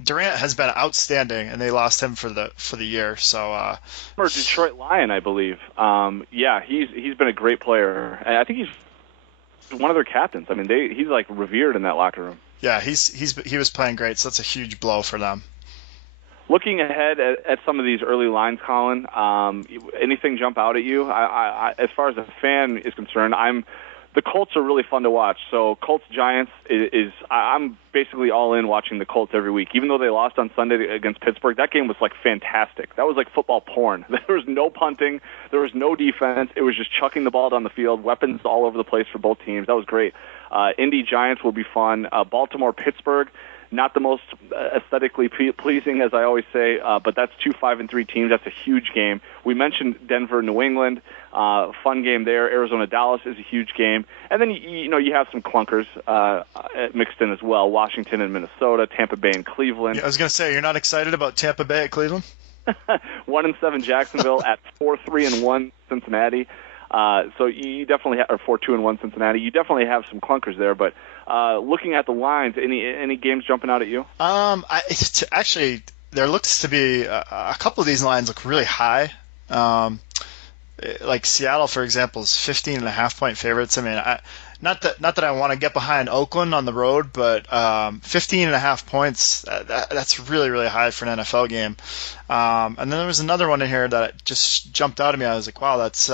Durant has been outstanding, and they lost him for the year. So or Detroit Lion, I believe. Yeah, he's been a great player. And I think he's one of their captains. I mean, he's like revered in that locker room. Yeah, he was playing great. So that's a huge blow for them. Looking ahead at some of these early lines, Colin, anything jump out at you? I as far as a fan is concerned, the Colts are really fun to watch. So Colts-Giants I'm basically all in watching the Colts every week. Even though they lost on Sunday against Pittsburgh, that game was like fantastic. That was like football porn. There was no punting. There was no defense. It was just chucking the ball down the field, weapons all over the place for both teams. That was great. Indy-Giants will be fun. Baltimore-Pittsburgh. Not the most aesthetically pleasing, as I always say, but that's 2 5-3 teams. That's a huge game. We mentioned Denver, New England, fun game there. Arizona, Dallas is a huge game, and then you have some clunkers mixed in as well. Washington and Minnesota, Tampa Bay and Cleveland. Yeah, I was going to say, you're not excited about Tampa Bay at Cleveland? 1-7 Jacksonville at 4-3-1 Cincinnati. So you definitely have, or 4-2-1 Cincinnati. You definitely have some clunkers there, but looking at the lines, any games jumping out at you? Actually, there looks to be a couple of these lines look really high. Like Seattle, for example, is 15.5-point favorites. I mean, not that I want to get behind Oakland on the road, but 15.5 points, that's really, really high for an NFL game. And then there was another one in here that just jumped out at me. I was like, wow, that's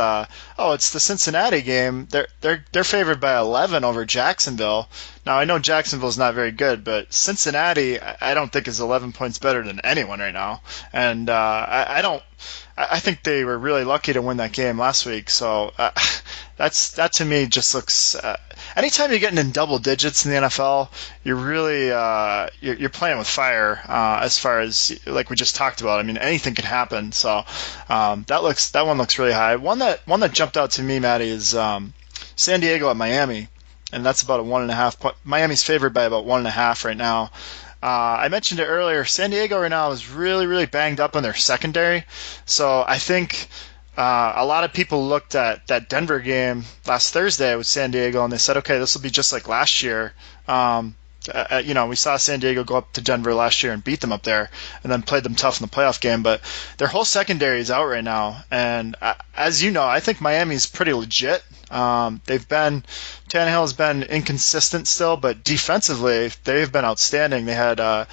it's the Cincinnati game. They're favored by 11 over Jacksonville. Now, I know Jacksonville's not very good, but Cincinnati, I don't think is 11 points better than anyone right now. And I think they were really lucky to win that game last week. So that to me just looks. Anytime you're getting in double digits in the NFL, you're really you're playing with fire. As far as like we just talked about, I mean, anything can happen. So that one looks really high. One that jumped out to me, Maddie, is San Diego at Miami, and that's about a 1.5 point. Miami's favored by about 1.5 right now. I mentioned it earlier. San Diego right now is really, really banged up on their secondary. So I think a lot of people looked at that Denver game last Thursday with San Diego, and they said, okay, this will be just like last year. We saw San Diego go up to Denver last year and beat them up there and then played them tough in the playoff game. But their whole secondary is out right now. And as you know, I think Miami's pretty legit. Tannehill's been inconsistent still, but defensively, they've been outstanding. They had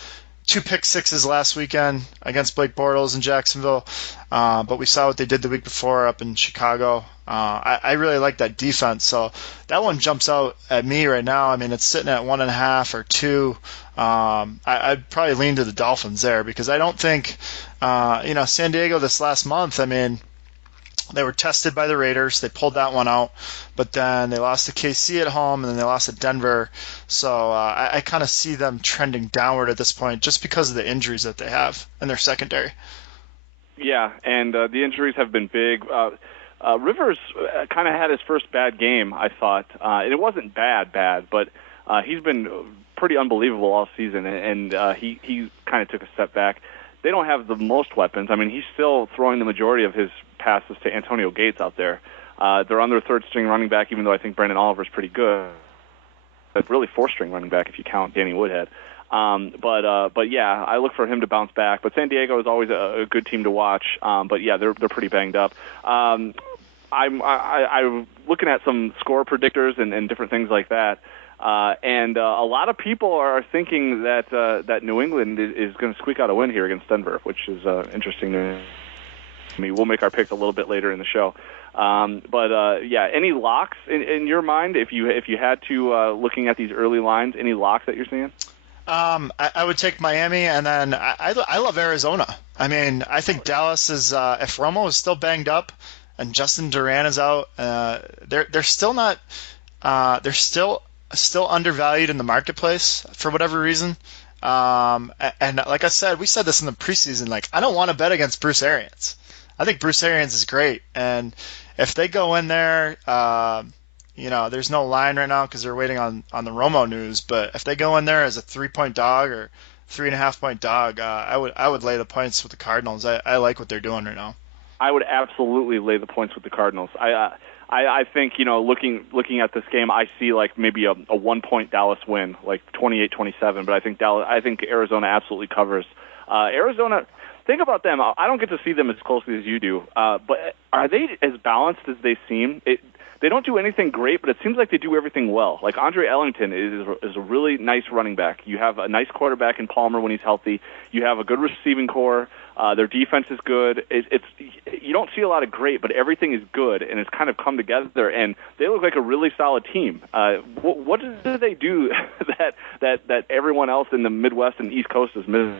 2 pick sixes last weekend against Blake Bortles in Jacksonville, but we saw what they did the week before up in Chicago. I really like that defense, so that one jumps out at me right now. I mean, it's sitting at 1.5 or 2. I'd probably lean to the Dolphins there because I don't think, San Diego this last month, I mean, they were tested by the Raiders. They pulled that one out, but then they lost to KC at home, and then they lost to Denver. So I kind of see them trending downward at this point just because of the injuries that they have in their secondary. Yeah, and the injuries have been big. Rivers kind of had his first bad game, I thought. And it wasn't bad, but he's been pretty unbelievable all season, and he kind of took a step back. They don't have the most weapons. I mean, he's still throwing the majority of his passes to Antonio Gates out there. They're on their third-string running back, even though I think Brandon Oliver's pretty good. But really fourth-string running back if you count Danny Woodhead. But yeah, I look for him to bounce back. But San Diego is always a good team to watch. But yeah, they're pretty banged up. I'm looking at some score predictors and different things like that. And a lot of people are thinking that New England is going to squeak out a win here against Denver, which is interesting to me. We'll make our picks a little bit later in the show. Yeah, any locks in your mind if you had to looking at these early lines? Any locks that you're seeing? I would take Miami, and then I love Arizona. I mean, I think Dallas is if Romo is still banged up and Justin Duran is out, they're still not they're still undervalued in the marketplace for whatever reason. And like I said, we said this in the preseason. Like, I don't want to bet against Bruce Arians. I think Bruce Arians is great, and if they go in there, there's no line right now because they're waiting on the Romo news. But if they go in there as a 3-point dog or 3.5-point dog, I would lay the points with the Cardinals. I like what they're doing right now. I would absolutely lay the points with the Cardinals. I think, looking at this game, I see like maybe a 1-point Dallas win, like 28-27. But I think Arizona absolutely covers. Arizona, think about them. I don't get to see them as closely as you do. But are they as balanced as they seem? they don't do anything great, but it seems like they do everything well. Like Andre Ellington is a really nice running back. You have a nice quarterback in Palmer when he's healthy. You have a good receiving core. Their defense is good. It's you don't see a lot of great, but everything is good, and it's kind of come together, and they look like a really solid team. What do they do that everyone else in the Midwest and East Coast is missing?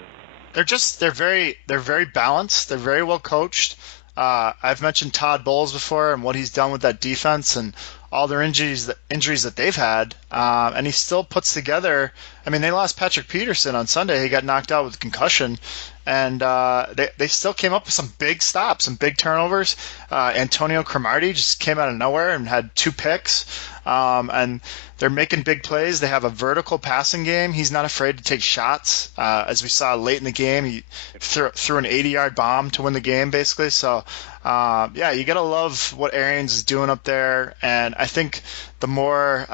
They're very balanced. They're very well coached. I've mentioned Todd Bowles before and what he's done with that defense and all their injuries that they've had, and he still puts together. I mean, they lost Patrick Peterson on Sunday. He got knocked out with concussion, and they still came up with some big stops, some big turnovers. Antonio Cromartie just came out of nowhere and had 2 picks, and they're making big plays. They have a vertical passing game. He's not afraid to take shots. As we saw late in the game, he threw an 80-yard bomb to win the game, basically. So, yeah, you got to love what Arians is doing up there, and I think the more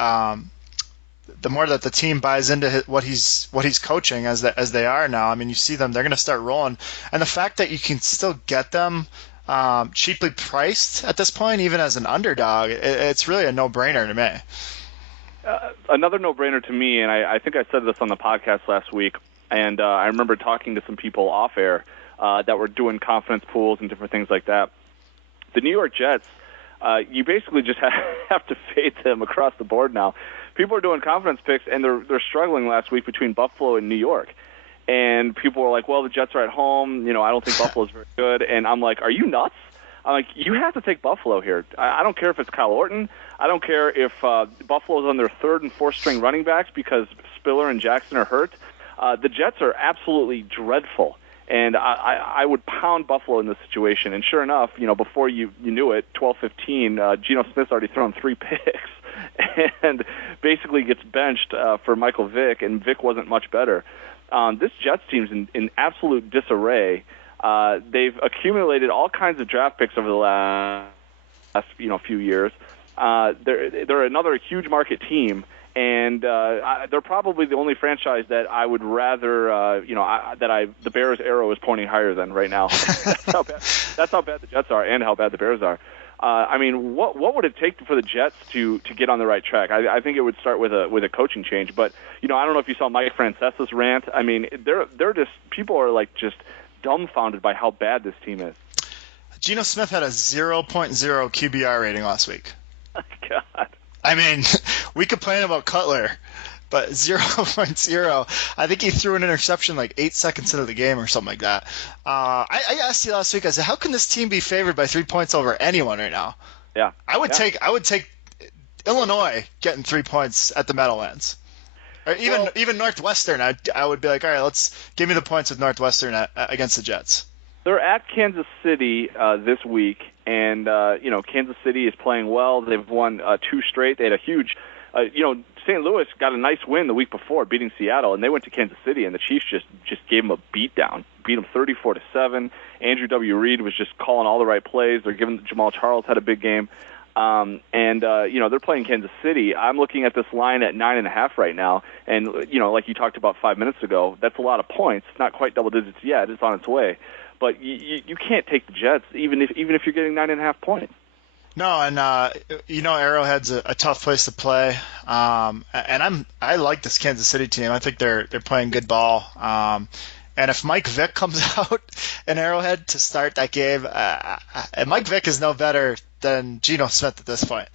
that the team buys into what he's coaching as they are now, I mean, you see them, they're going to start rolling. And the fact that you can still get them cheaply priced at this point, even as an underdog, it's really a no-brainer to me. Another no-brainer to me, and I think I said this on the podcast last week, and I remember talking to some people off air that were doing confidence pools and different things like that. The New York Jets, you basically just have to fade them across the board now. People are doing confidence picks, and they're struggling last week between Buffalo and New York. And people were like, well, the Jets are at home. I don't think Buffalo's very good. And I'm like, are you nuts? I'm like, you have to take Buffalo here. I don't care if it's Kyle Orton. I don't care if Buffalo's on their 3rd and 4th string running backs because Spiller and Jackson are hurt. The Jets are absolutely dreadful. And I would pound Buffalo in this situation. And sure enough, before you knew it, 12-15, Geno Smith's already thrown 3 picks and basically gets benched for Michael Vick, and Vick wasn't much better. This Jets team's in absolute disarray. They've accumulated all kinds of draft picks over the last few years. They're another huge market team. And they're probably the only franchise that I would rather, the Bears' arrow is pointing higher than right now. That's how bad the Jets are, and how bad the Bears are. I mean, what would it take for the Jets to get on the right track? I think it would start with a coaching change. But I don't know if you saw Mike Francesa's rant. I mean, they're just, people are like just dumbfounded by how bad this team is. Geno Smith had a 0.0 QBR rating last week. Oh, God. I mean, we complain about Cutler, but 0.0. I think he threw an interception like 8 seconds into the game or something like that. I asked you last week, I said, how can this team be favored by 3 points over anyone right now? Yeah. I would take Illinois getting 3 points at the Meadowlands. Or even Northwestern. I would be like, all right, give me the points with Northwestern against the Jets. They're at Kansas City this week, and Kansas City is playing well. They've won 2 straight. They had a huge, St. Louis got a nice win the week before, beating Seattle, and they went to Kansas City, and the Chiefs just gave them a beat down, beat them 34-7. Andrew W. Reed was just calling all the right plays. They're giving Jamal Charles had a big game, they're playing Kansas City. I'm looking at this line at 9.5 right now, and like you talked about 5 minutes ago, that's a lot of points. It's not quite double digits yet. It's on its way. But you can't take the Jets, even if you're getting 9.5 points. No, and Arrowhead's a tough place to play. And I like this Kansas City team. I think they're playing good ball. And if Mike Vick comes out in Arrowhead to start that game, Mike Vick is no better than Geno Smith at this point.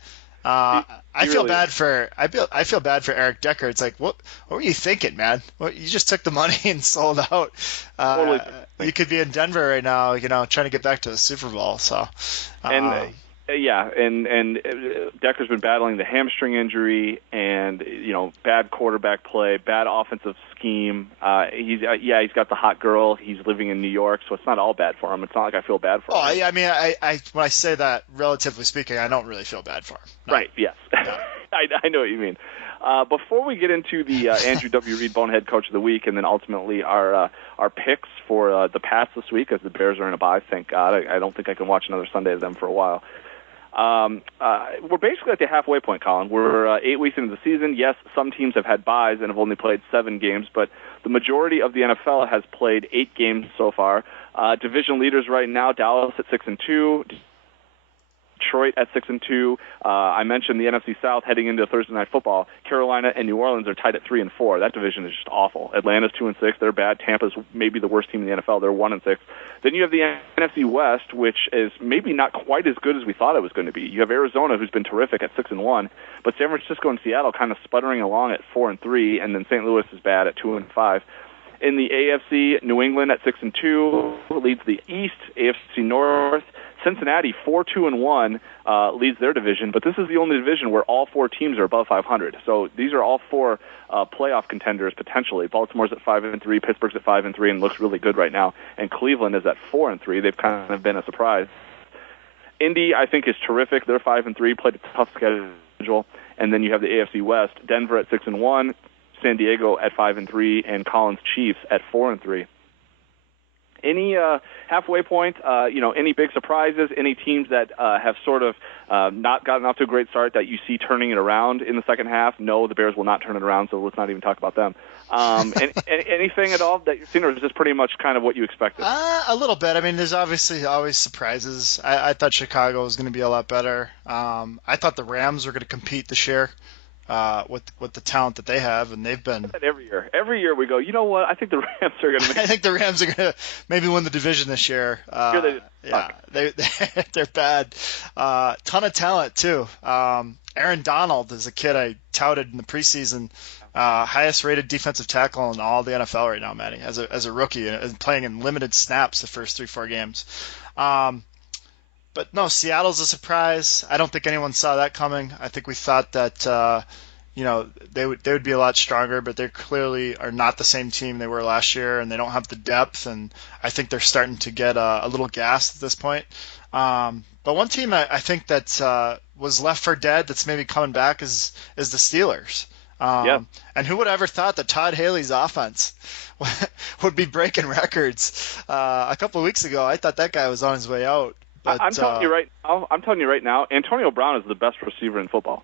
I feel bad for Eric Decker. It's like, what were you thinking, man? You just took the money and sold out. Totally. You could be in Denver right now, trying to get back to the Super Bowl. So, and Decker's been battling the hamstring injury, and bad quarterback play, bad offensive scheme. He's got the hot girl. He's living in New York, so it's not all bad for him. It's not like I feel bad for him. Oh, yeah, I mean, when I say that, relatively speaking, I don't really feel bad for him. No. Right? Yes, no. I know what you mean. Before we get into the Andrew W. Reed Bonehead Coach of the Week, and then ultimately our picks for the Pats this week, as the Bears are in a bye, thank God. I don't think I can watch another Sunday of them for a while. We're basically at the halfway point, Colin. We're 8 weeks into the season. Yes, some teams have had byes and have only played 7 games, but the majority of the NFL has played 8 games so far. Division leaders right now, Dallas at 6-2. Detroit at 6-2. I mentioned the NFC South heading into Thursday Night Football. Carolina and New Orleans are tied at 3-4. That division is just awful. Atlanta's 2-6. They're bad. Tampa's maybe the worst team in the NFL. They're 1-6. Then you have the NFC West, which is maybe not quite as good as we thought it was going to be. You have Arizona, who's been terrific at 6-1, but San Francisco and Seattle kind of sputtering along at 4-3, and then St. Louis is bad at 2-5. In the AFC, New England at 6-2 leads the East. AFC North, Cincinnati 4-2-1 leads their division, but this is the only division where all four teams are above 500. So these are all four playoff contenders potentially. Baltimore's at 5-3, Pittsburgh's at 5-3, and looks really good right now. And Cleveland is at 4-3. They've kind of been a surprise. Indy, I think, is terrific. They're 5-3, played a tough schedule. And then you have the AFC West, Denver at 6-1. San Diego at 5-3, and Collins Chiefs at 4-3. Any halfway point? Any big surprises? Any teams that have sort of not gotten off to a great start that you see turning it around in the second half? No, the Bears will not turn it around, so let's not even talk about them. Anything at all that you've seen, or is this pretty much kind of what you expected? A little bit. I mean, there's obviously always surprises. I thought Chicago was going to be a lot better. I thought the Rams were going to compete this year. With the talent that they have, and they've been every year. Every year we go, you know what? I think the Rams are going to. I think the Rams are going to maybe win the division this year. They're bad. Ton of talent too. Aaron Donald is a kid I touted in the preseason. Highest rated defensive tackle in all the NFL right now, Matty, as a rookie, and playing in limited snaps the first 3-4 games. But no, Seattle's a surprise. I don't think anyone saw that coming. I think we thought that they would be a lot stronger, but they clearly are not the same team they were last year, and they don't have the depth. And I think they're starting to get a little gassed at this point. But one team I think that was left for dead that's maybe coming back is the Steelers. And who would have ever thought that Todd Haley's offense would be breaking records? A couple of weeks ago, I thought that guy was on his way out. But, I'm telling you right now, Antonio Brown is the best receiver in football.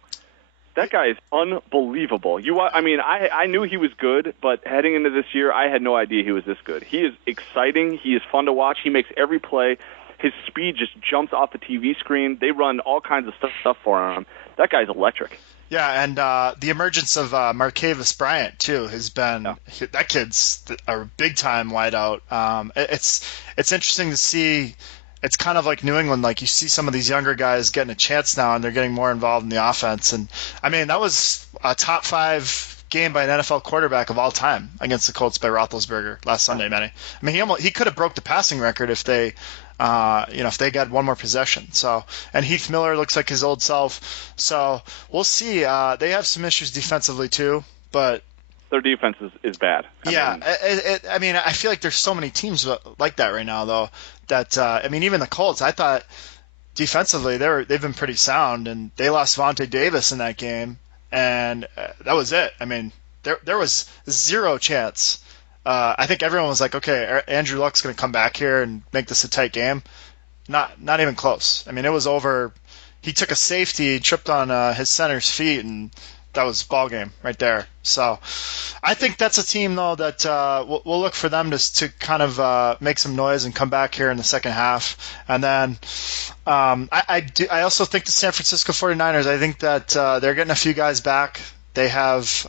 That guy is unbelievable. I knew he was good, but heading into this year, I had no idea he was this good. He is exciting. He is fun to watch. He makes every play. His speed just jumps off the TV screen. They run all kinds of stuff for him. That guy's electric. Yeah, and the emergence of Martavis Bryant too has been that kid's a big time wideout. It's interesting to see. It's kind of like New England. Like you see some of these younger guys getting a chance now, and they're getting more involved in the offense. And I mean, that was a top 5 game by an NFL quarterback of all time against the Colts by Roethlisberger last Sunday, Manny. I mean, he could have broke the passing record if they got one more possession. So, and Heath Miller looks like his old self. So we'll see. They have some issues defensively too, but their defense is bad. I mean, I feel like there's so many teams like that right now, though. That even the Colts, I thought defensively they've been pretty sound, and they lost Vontae Davis in that game, and that was it. I mean, there was zero chance. I think everyone was like, okay, Andrew Luck's going to come back here and make this a tight game. Not even close. I mean, it was over. He took a safety, tripped on his center's feet, and that was ball game right there. So I think that's a team, though, that we'll look for them to kind of make some noise and come back here in the second half. And then I also think the San Francisco 49ers, I think that they're getting a few guys back. They have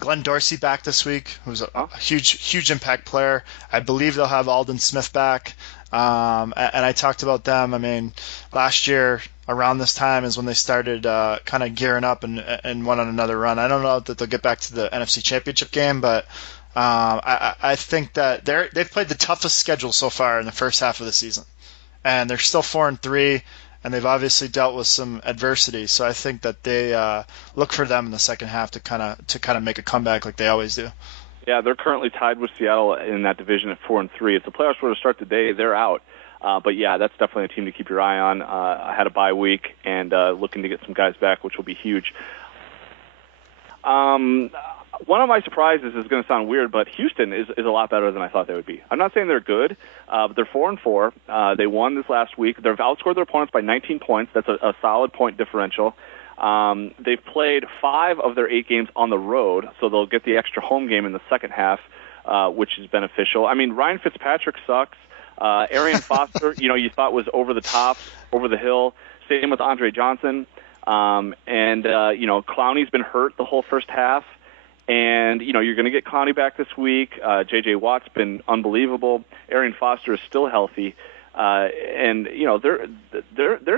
Glenn Dorsey back this week, who's a huge impact player. I believe they'll have Aldon Smith back. And I talked about them. I mean, last year around this time is when they started kind of gearing up and went on another run. I don't know that they'll get back to the NFC Championship game, but I think that they've played the toughest schedule so far in the first half of the season, and they're still 4-3, and they've obviously dealt with some adversity. So I think that they look for them in the second half to kind of make a comeback like they always do. Yeah, they're currently tied with Seattle in that division at 4-3. If the playoffs were to start today, they're out. But yeah, that's definitely a team to keep your eye on. I had a bye week and looking to get some guys back, which will be huge. One of my surprises is going to sound weird, but Houston is a lot better than I thought they would be. I'm not saying they're good, but they're 4-4. They won this last week. They've outscored their opponents by 19 points. That's a solid point differential. They've played 5 of their 8 games on the road, so they'll get the extra home game in the second half, which is beneficial. I mean, Ryan Fitzpatrick sucks. Arian Foster, you thought was over the top, over the hill. Same with Andre Johnson. Clowney's been hurt the whole first half. And, you're going to get Clowney back this week. J.J. Watt's been unbelievable. Arian Foster is still healthy. They're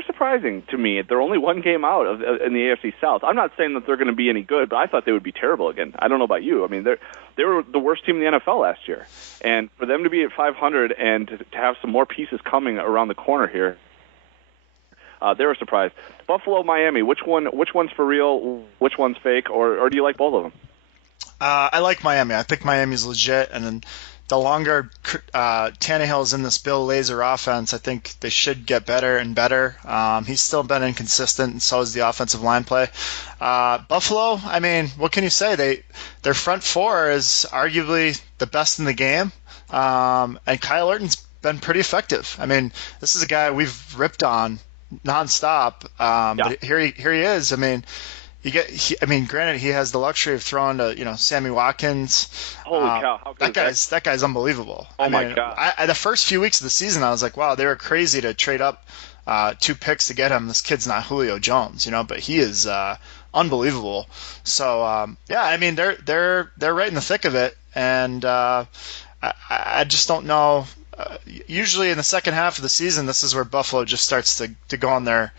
surprising to me. They're only one game out in the AFC South. I'm not saying that they're going to be any good, but I thought they would be terrible again. I don't know about you. I mean, they were the worst team in the NFL last year. And for them to be at 500 and to have some more pieces coming around the corner here, they're a surprise. Buffalo, Miami, which one's for real, which one's fake, or do you like both of them? I like Miami. I think Miami's legit, and then the longer Tannehill's in this Bill Lazor offense, I think they should get better and better. He's still been inconsistent, and so is the offensive line play. Buffalo, I mean, what can you say? Their front four is arguably the best in the game, and Kyle Orton's been pretty effective. I mean, this is a guy we've ripped on nonstop, but here he is. I mean, granted, he has the luxury of throwing to Sammy Watkins. Holy cow! How good that guy's unbelievable. My God! The first few weeks of the season, I was like, wow, they were crazy to trade up 2 picks to get him. This kid's not Julio Jones, but he is unbelievable. So I mean, they're right in the thick of it, and I just don't know. Usually in the second half of the season, this is where Buffalo just starts to go on their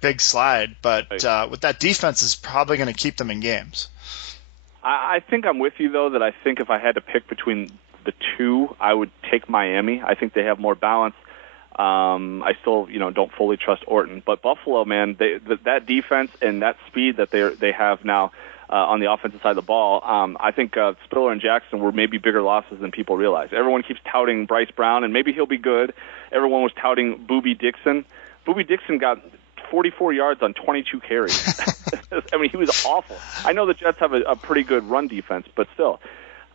big slide, but with that defense is probably going to keep them in games. I think I'm with you, though, that I think if I had to pick between the two, I would take Miami. I think they have more balance. I still, don't fully trust Orton, but Buffalo, man, that defense and that speed that they have now on the offensive side of the ball, I think Spiller and Jackson were maybe bigger losses than people realize. Everyone keeps touting Bryce Brown, and maybe he'll be good. Everyone was touting Boobie Dixon. Boobie Dixon got 44 yards on 22 carries. I mean, he was awful. I know the Jets have a pretty good run defense, but still.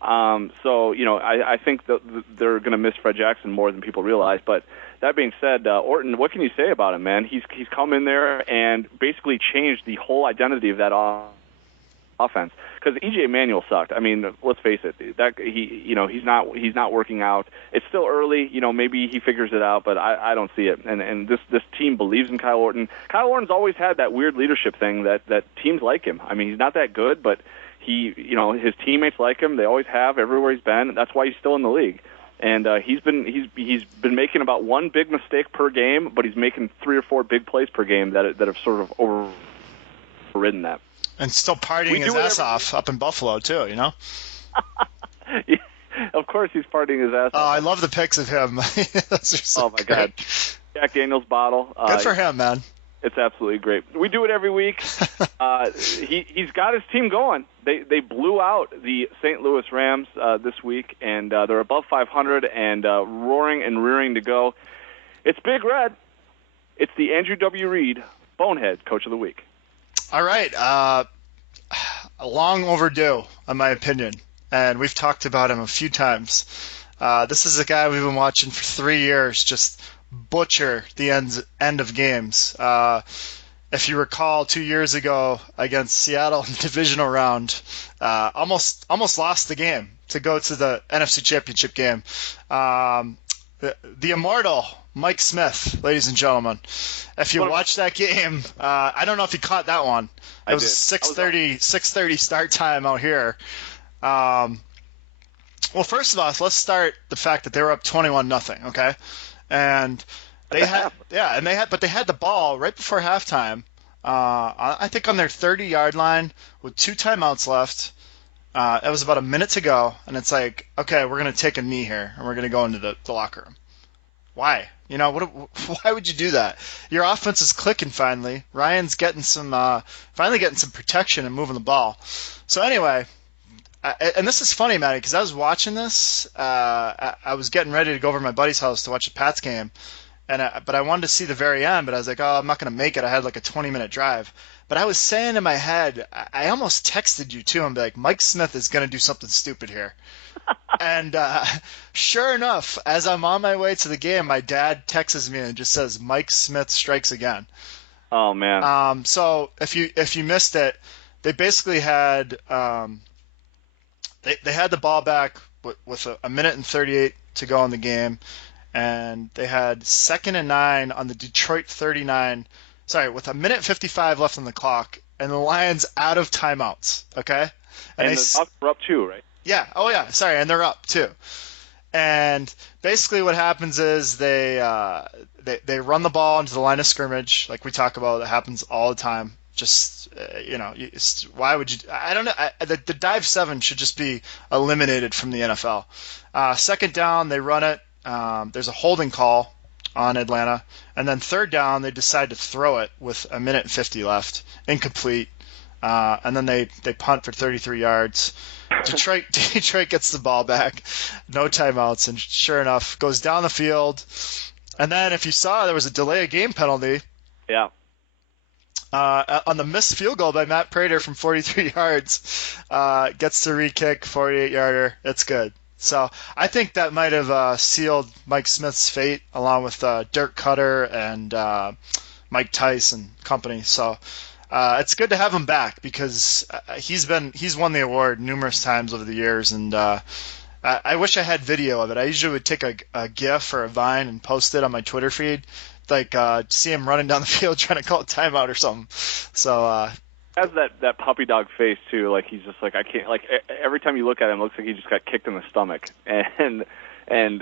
I think that they're going to miss Fred Jackson more than people realize. But that being said, Orton, what can you say about him, man? He's come in there and basically changed the whole identity of that offense. Because E.J. Manuel sucked. I mean, let's face it. He's not working out. It's still early. Maybe he figures it out, but I don't see it. And this team believes in Kyle Orton. Kyle Orton's always had that weird leadership thing that teams like him. I mean, he's not that good, but his teammates like him. They always have everywhere he's been. That's why he's still in the league. And he's been making about one big mistake per game, but he's making 3 or 4 big plays per game that have sort of overridden that. And still partying his ass off up in Buffalo, too, Yeah, of course he's partying his ass off. Oh, I love the pics of him. Oh, my God. Jack Daniels bottle. Good for him, man. It's absolutely great. We do it every week. He's got his team going. They blew out the St. Louis Rams this week, and they're above 500 and roaring and rearing to go. It's Big Red. It's the Andrew W. Reed Bonehead Coach of the Week. All right. Long overdue, in my opinion, and we've talked about him a few times. This is a guy we've been watching for 3 years just butcher the end of games. If you recall, 2 years ago against Seattle in the divisional round, almost lost the game to go to the NFC Championship game. The immortal Mike Smith, ladies and gentlemen. If you watch that game, I don't know if you caught that one. It was a 6:30 start time out here. Well, first of all, let's start the fact that they were up 21-0. Okay, and they had the ball right before halftime. I think on their 30-yard line with 2 timeouts left. It was about a minute to go, and it's like, okay, we're going to take a knee here, and we're going to go into the locker room. Why? Why would you do that? Your offense is clicking finally. Ryan's getting finally getting some protection and moving the ball. So anyway, and this is funny, Matty, because I was watching this. I was getting ready to go over to my buddy's house to watch the Pats game, but I wanted to see the very end. But I was like, oh, I'm not going to make it. I had like a 20-minute drive. But I was saying in my head, I almost texted you too and be like, Mike Smith is going to do something stupid here. And sure enough, as I'm on my way to the game, my dad texts me and just says, Mike Smith strikes again. Oh, man. So if you missed it, they basically had they had the ball back with a minute and 38 to go in the game. and they had 2nd and 9 on the Detroit 39. Sorry, with a minute 55 left on the clock, and the Lions out of timeouts. Okay, and the Bucs were up too, right? Yeah. Oh yeah. Sorry, and they're up too. And basically, what happens is they run the ball into the line of scrimmage, like we talk about. That happens all the time. Just why would you? I don't know. The dive 7 should just be eliminated from the NFL. 2nd down, they run it. There's a holding call on Atlanta, and then 3rd down, they decide to throw it with a minute and 50 left, incomplete, and then they punt for 33 yards. Detroit gets the ball back, no timeouts, and sure enough, goes down the field. And then if you saw, there was a delay of game penalty. Yeah. On the missed field goal by Matt Prater from 43 yards, gets to re-kick, 48-yarder. It's good. So I think that might have sealed Mike Smith's fate, along with Dirk Cutter and Mike Tice and company. So it's good to have him back, because he's won the award numerous times over the years, and I wish I had video of it. I usually would take a GIF or a Vine and post it on my Twitter feed, like see him running down the field trying to call a timeout or something. So has that puppy dog face too. Like he's just like, I can't. Like every time you look at him, it looks like he just got kicked in the stomach, and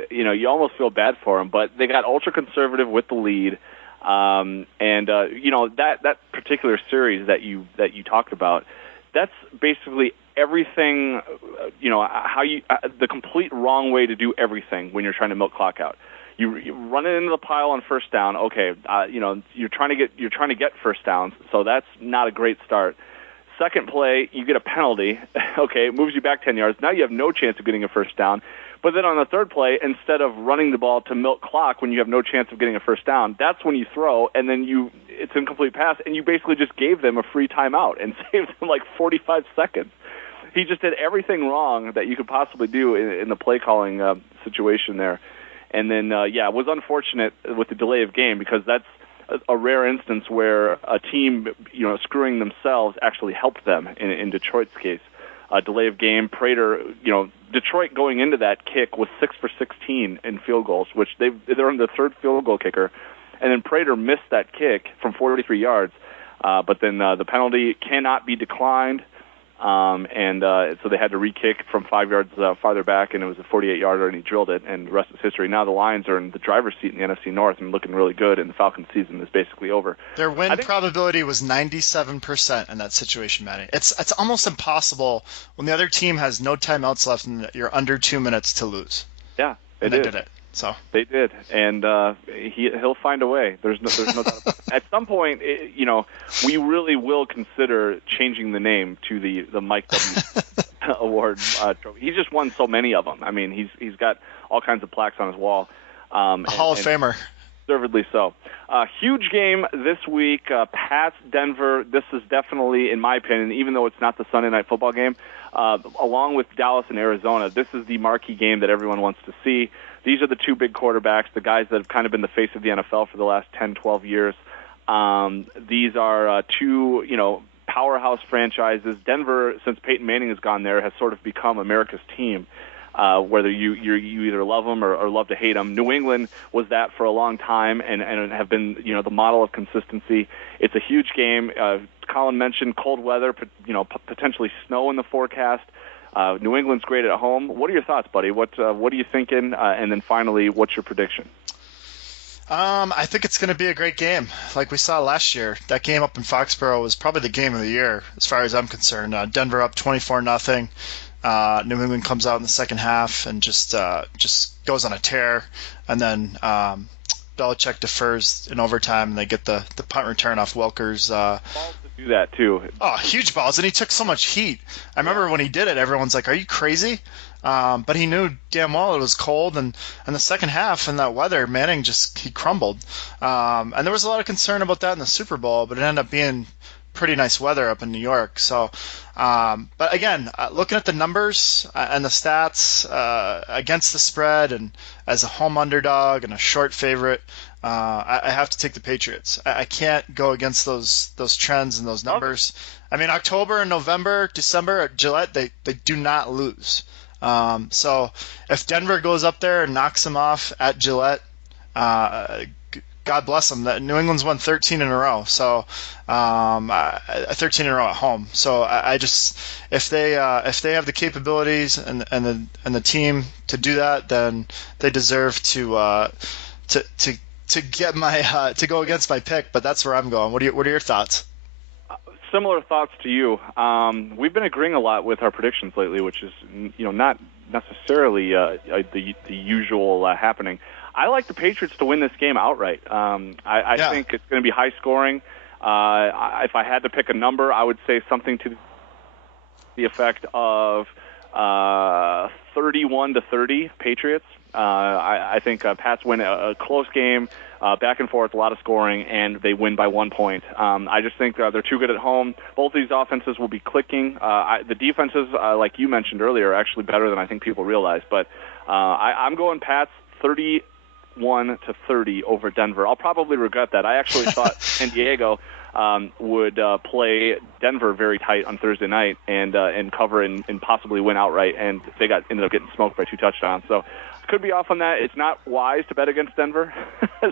you almost feel bad for him. But they got ultra conservative with the lead. That particular series that you talked about, that's basically everything, how you the complete wrong way to do everything when you're trying to milk clock out. You run it into the pile on 1st down. Okay, you're trying to get 1st downs, so that's not a great start. 2nd play, you get a penalty. Okay, it moves you back 10 yards. Now you have no chance of getting a 1st down. But then on the 3rd play, instead of running the ball to milk clock when you have no chance of getting a 1st down, that's when you throw, and then it's incomplete pass, and you basically just gave them a free timeout and saved them like 45 seconds. He just did everything wrong that you could possibly do in the play calling situation there. And then, it was unfortunate with the delay of game, because that's a rare instance where a team, screwing themselves actually helped them in Detroit's case. Delay of game, Prater, Detroit going into that kick was 6 for 16 in field goals, which they're on the 3rd field goal kicker. And then Prater missed that kick from 43 yards. But then the penalty cannot be declined. So they had to re-kick from 5 yards farther back, and it was a 48-yarder, and he drilled it, and the rest is history. Now the Lions are in the driver's seat in the NFC North and looking really good, and the Falcons' season is basically over. Their win probability was 97% in that situation, Matty. It's almost impossible when the other team has no timeouts left and you're under 2 minutes to lose. Yeah, they did it. So they did, and he'll find a way. There's no doubt about it. At some point, we really will consider changing the name to the Mike W. Award trophy. He's just won so many of them. I mean, he's got all kinds of plaques on his wall. Hall of Famer. Deservedly so. Huge game this week. Pats, Denver. This is definitely, in my opinion, even though it's not the Sunday night football game, along with Dallas and Arizona, this is the marquee game that everyone wants to see. These are the 2 big quarterbacks, the guys that have kind of been the face of the NFL for the last 10, 12 years. These are 2, powerhouse franchises. Denver, since Peyton Manning has gone there, has sort of become America's team. Whether you either love them or love to hate them. New England was that for a long time and have been the model of consistency. It's a huge game. Colin mentioned cold weather, potentially snow in the forecast. New England's great at home. What are your thoughts, buddy? What are you thinking? And then finally, what's your prediction? I think it's going to be a great game. Like we saw last year, that game up in Foxborough was probably the game of the year as far as I'm concerned. Denver up 24-0. New England comes out in the second half and just goes on a tear, and then Belichick defers in overtime, and they get the punt return off Welker's. Balls to do that too. Oh, huge balls, and he took so much heat. I remember when he did it, everyone's like, "Are you crazy?" But he knew damn well it was cold, and the second half in that weather, Manning he crumbled. And there was a lot of concern about that in the Super Bowl, but it ended up being pretty nice weather up in New York. So, but again, looking at the numbers and the stats against the spread and as a home underdog and a short favorite, I have to take the Patriots. I can't go against those trends and those numbers. I mean, October and November, December at Gillette, they do not lose. So if Denver goes up there and knocks them off at Gillette, God bless them. New England's won 13 in a row, so 13 in a row at home. So I just if they have the capabilities and the team to do that, then they deserve to get my to go against my pick. But that's where I'm going. What are your thoughts? Similar thoughts to you. We've been agreeing a lot with our predictions lately, which is not necessarily the usual happening. I like the Patriots to win this game outright. I think it's going to be high scoring. If I had to pick a number, I would say something to the effect of 31-30 Patriots. I think Pats win a close game, back and forth, a lot of scoring, and they win by 1 point. I just think they're too good at home. Both these offenses will be clicking. The defenses, like you mentioned earlier, are actually better than I think people realize. But I'm going Pats 31-30 over Denver. I'll probably regret that. I actually thought San Diego would play Denver very tight on Thursday night and cover and possibly win outright, and they ended up getting smoked by 2 touchdowns. So could be off on that. It's not wise to bet against Denver,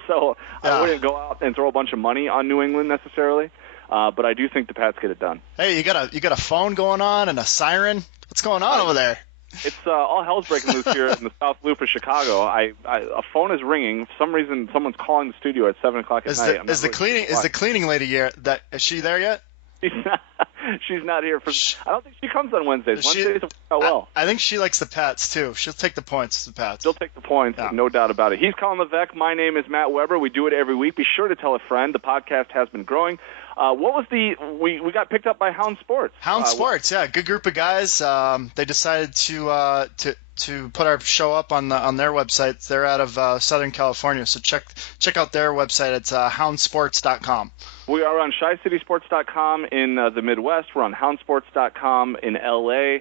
so I wouldn't go out and throw a bunch of money on New England necessarily. But I do think the Pats get it done. Hey, you got a phone going on and a siren? What's going on over there? It's all hell's breaking loose here in the South Loop of Chicago. A phone is ringing. For some reason, someone's calling the studio at 7 o'clock at night. Is the cleaning lady here? Is she there yet? She's not here for. I don't think she comes on Wednesdays. Wednesdays work out well. I think she likes the Pats too. She'll take the points to the Pats. She'll take the points, no doubt about it. He's Colin Levesque. My name is Matt Weber. We do it every week. Be sure to tell a friend. The podcast has been growing. What was we got picked up by Hound Sports? Hound Sports, yeah, good group of guys. They decided to put our show up on their website. They're out of Southern California, so check out their website. It's houndsports.com. We are on ChiCitySports.com in the Midwest. We're on HoundSports.com in LA.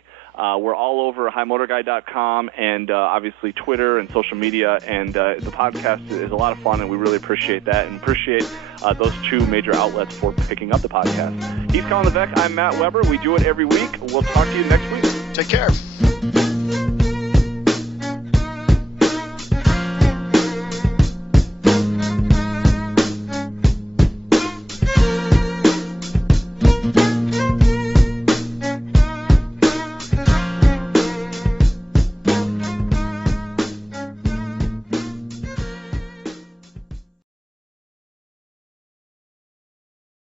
We're all over HighMotorGuy.com and obviously Twitter and social media. And the podcast is a lot of fun, and we really appreciate that and appreciate those 2 major outlets for picking up the podcast. He's Colin Levesque. I'm Matt Weber. We do it every week. We'll talk to you next week. Take care.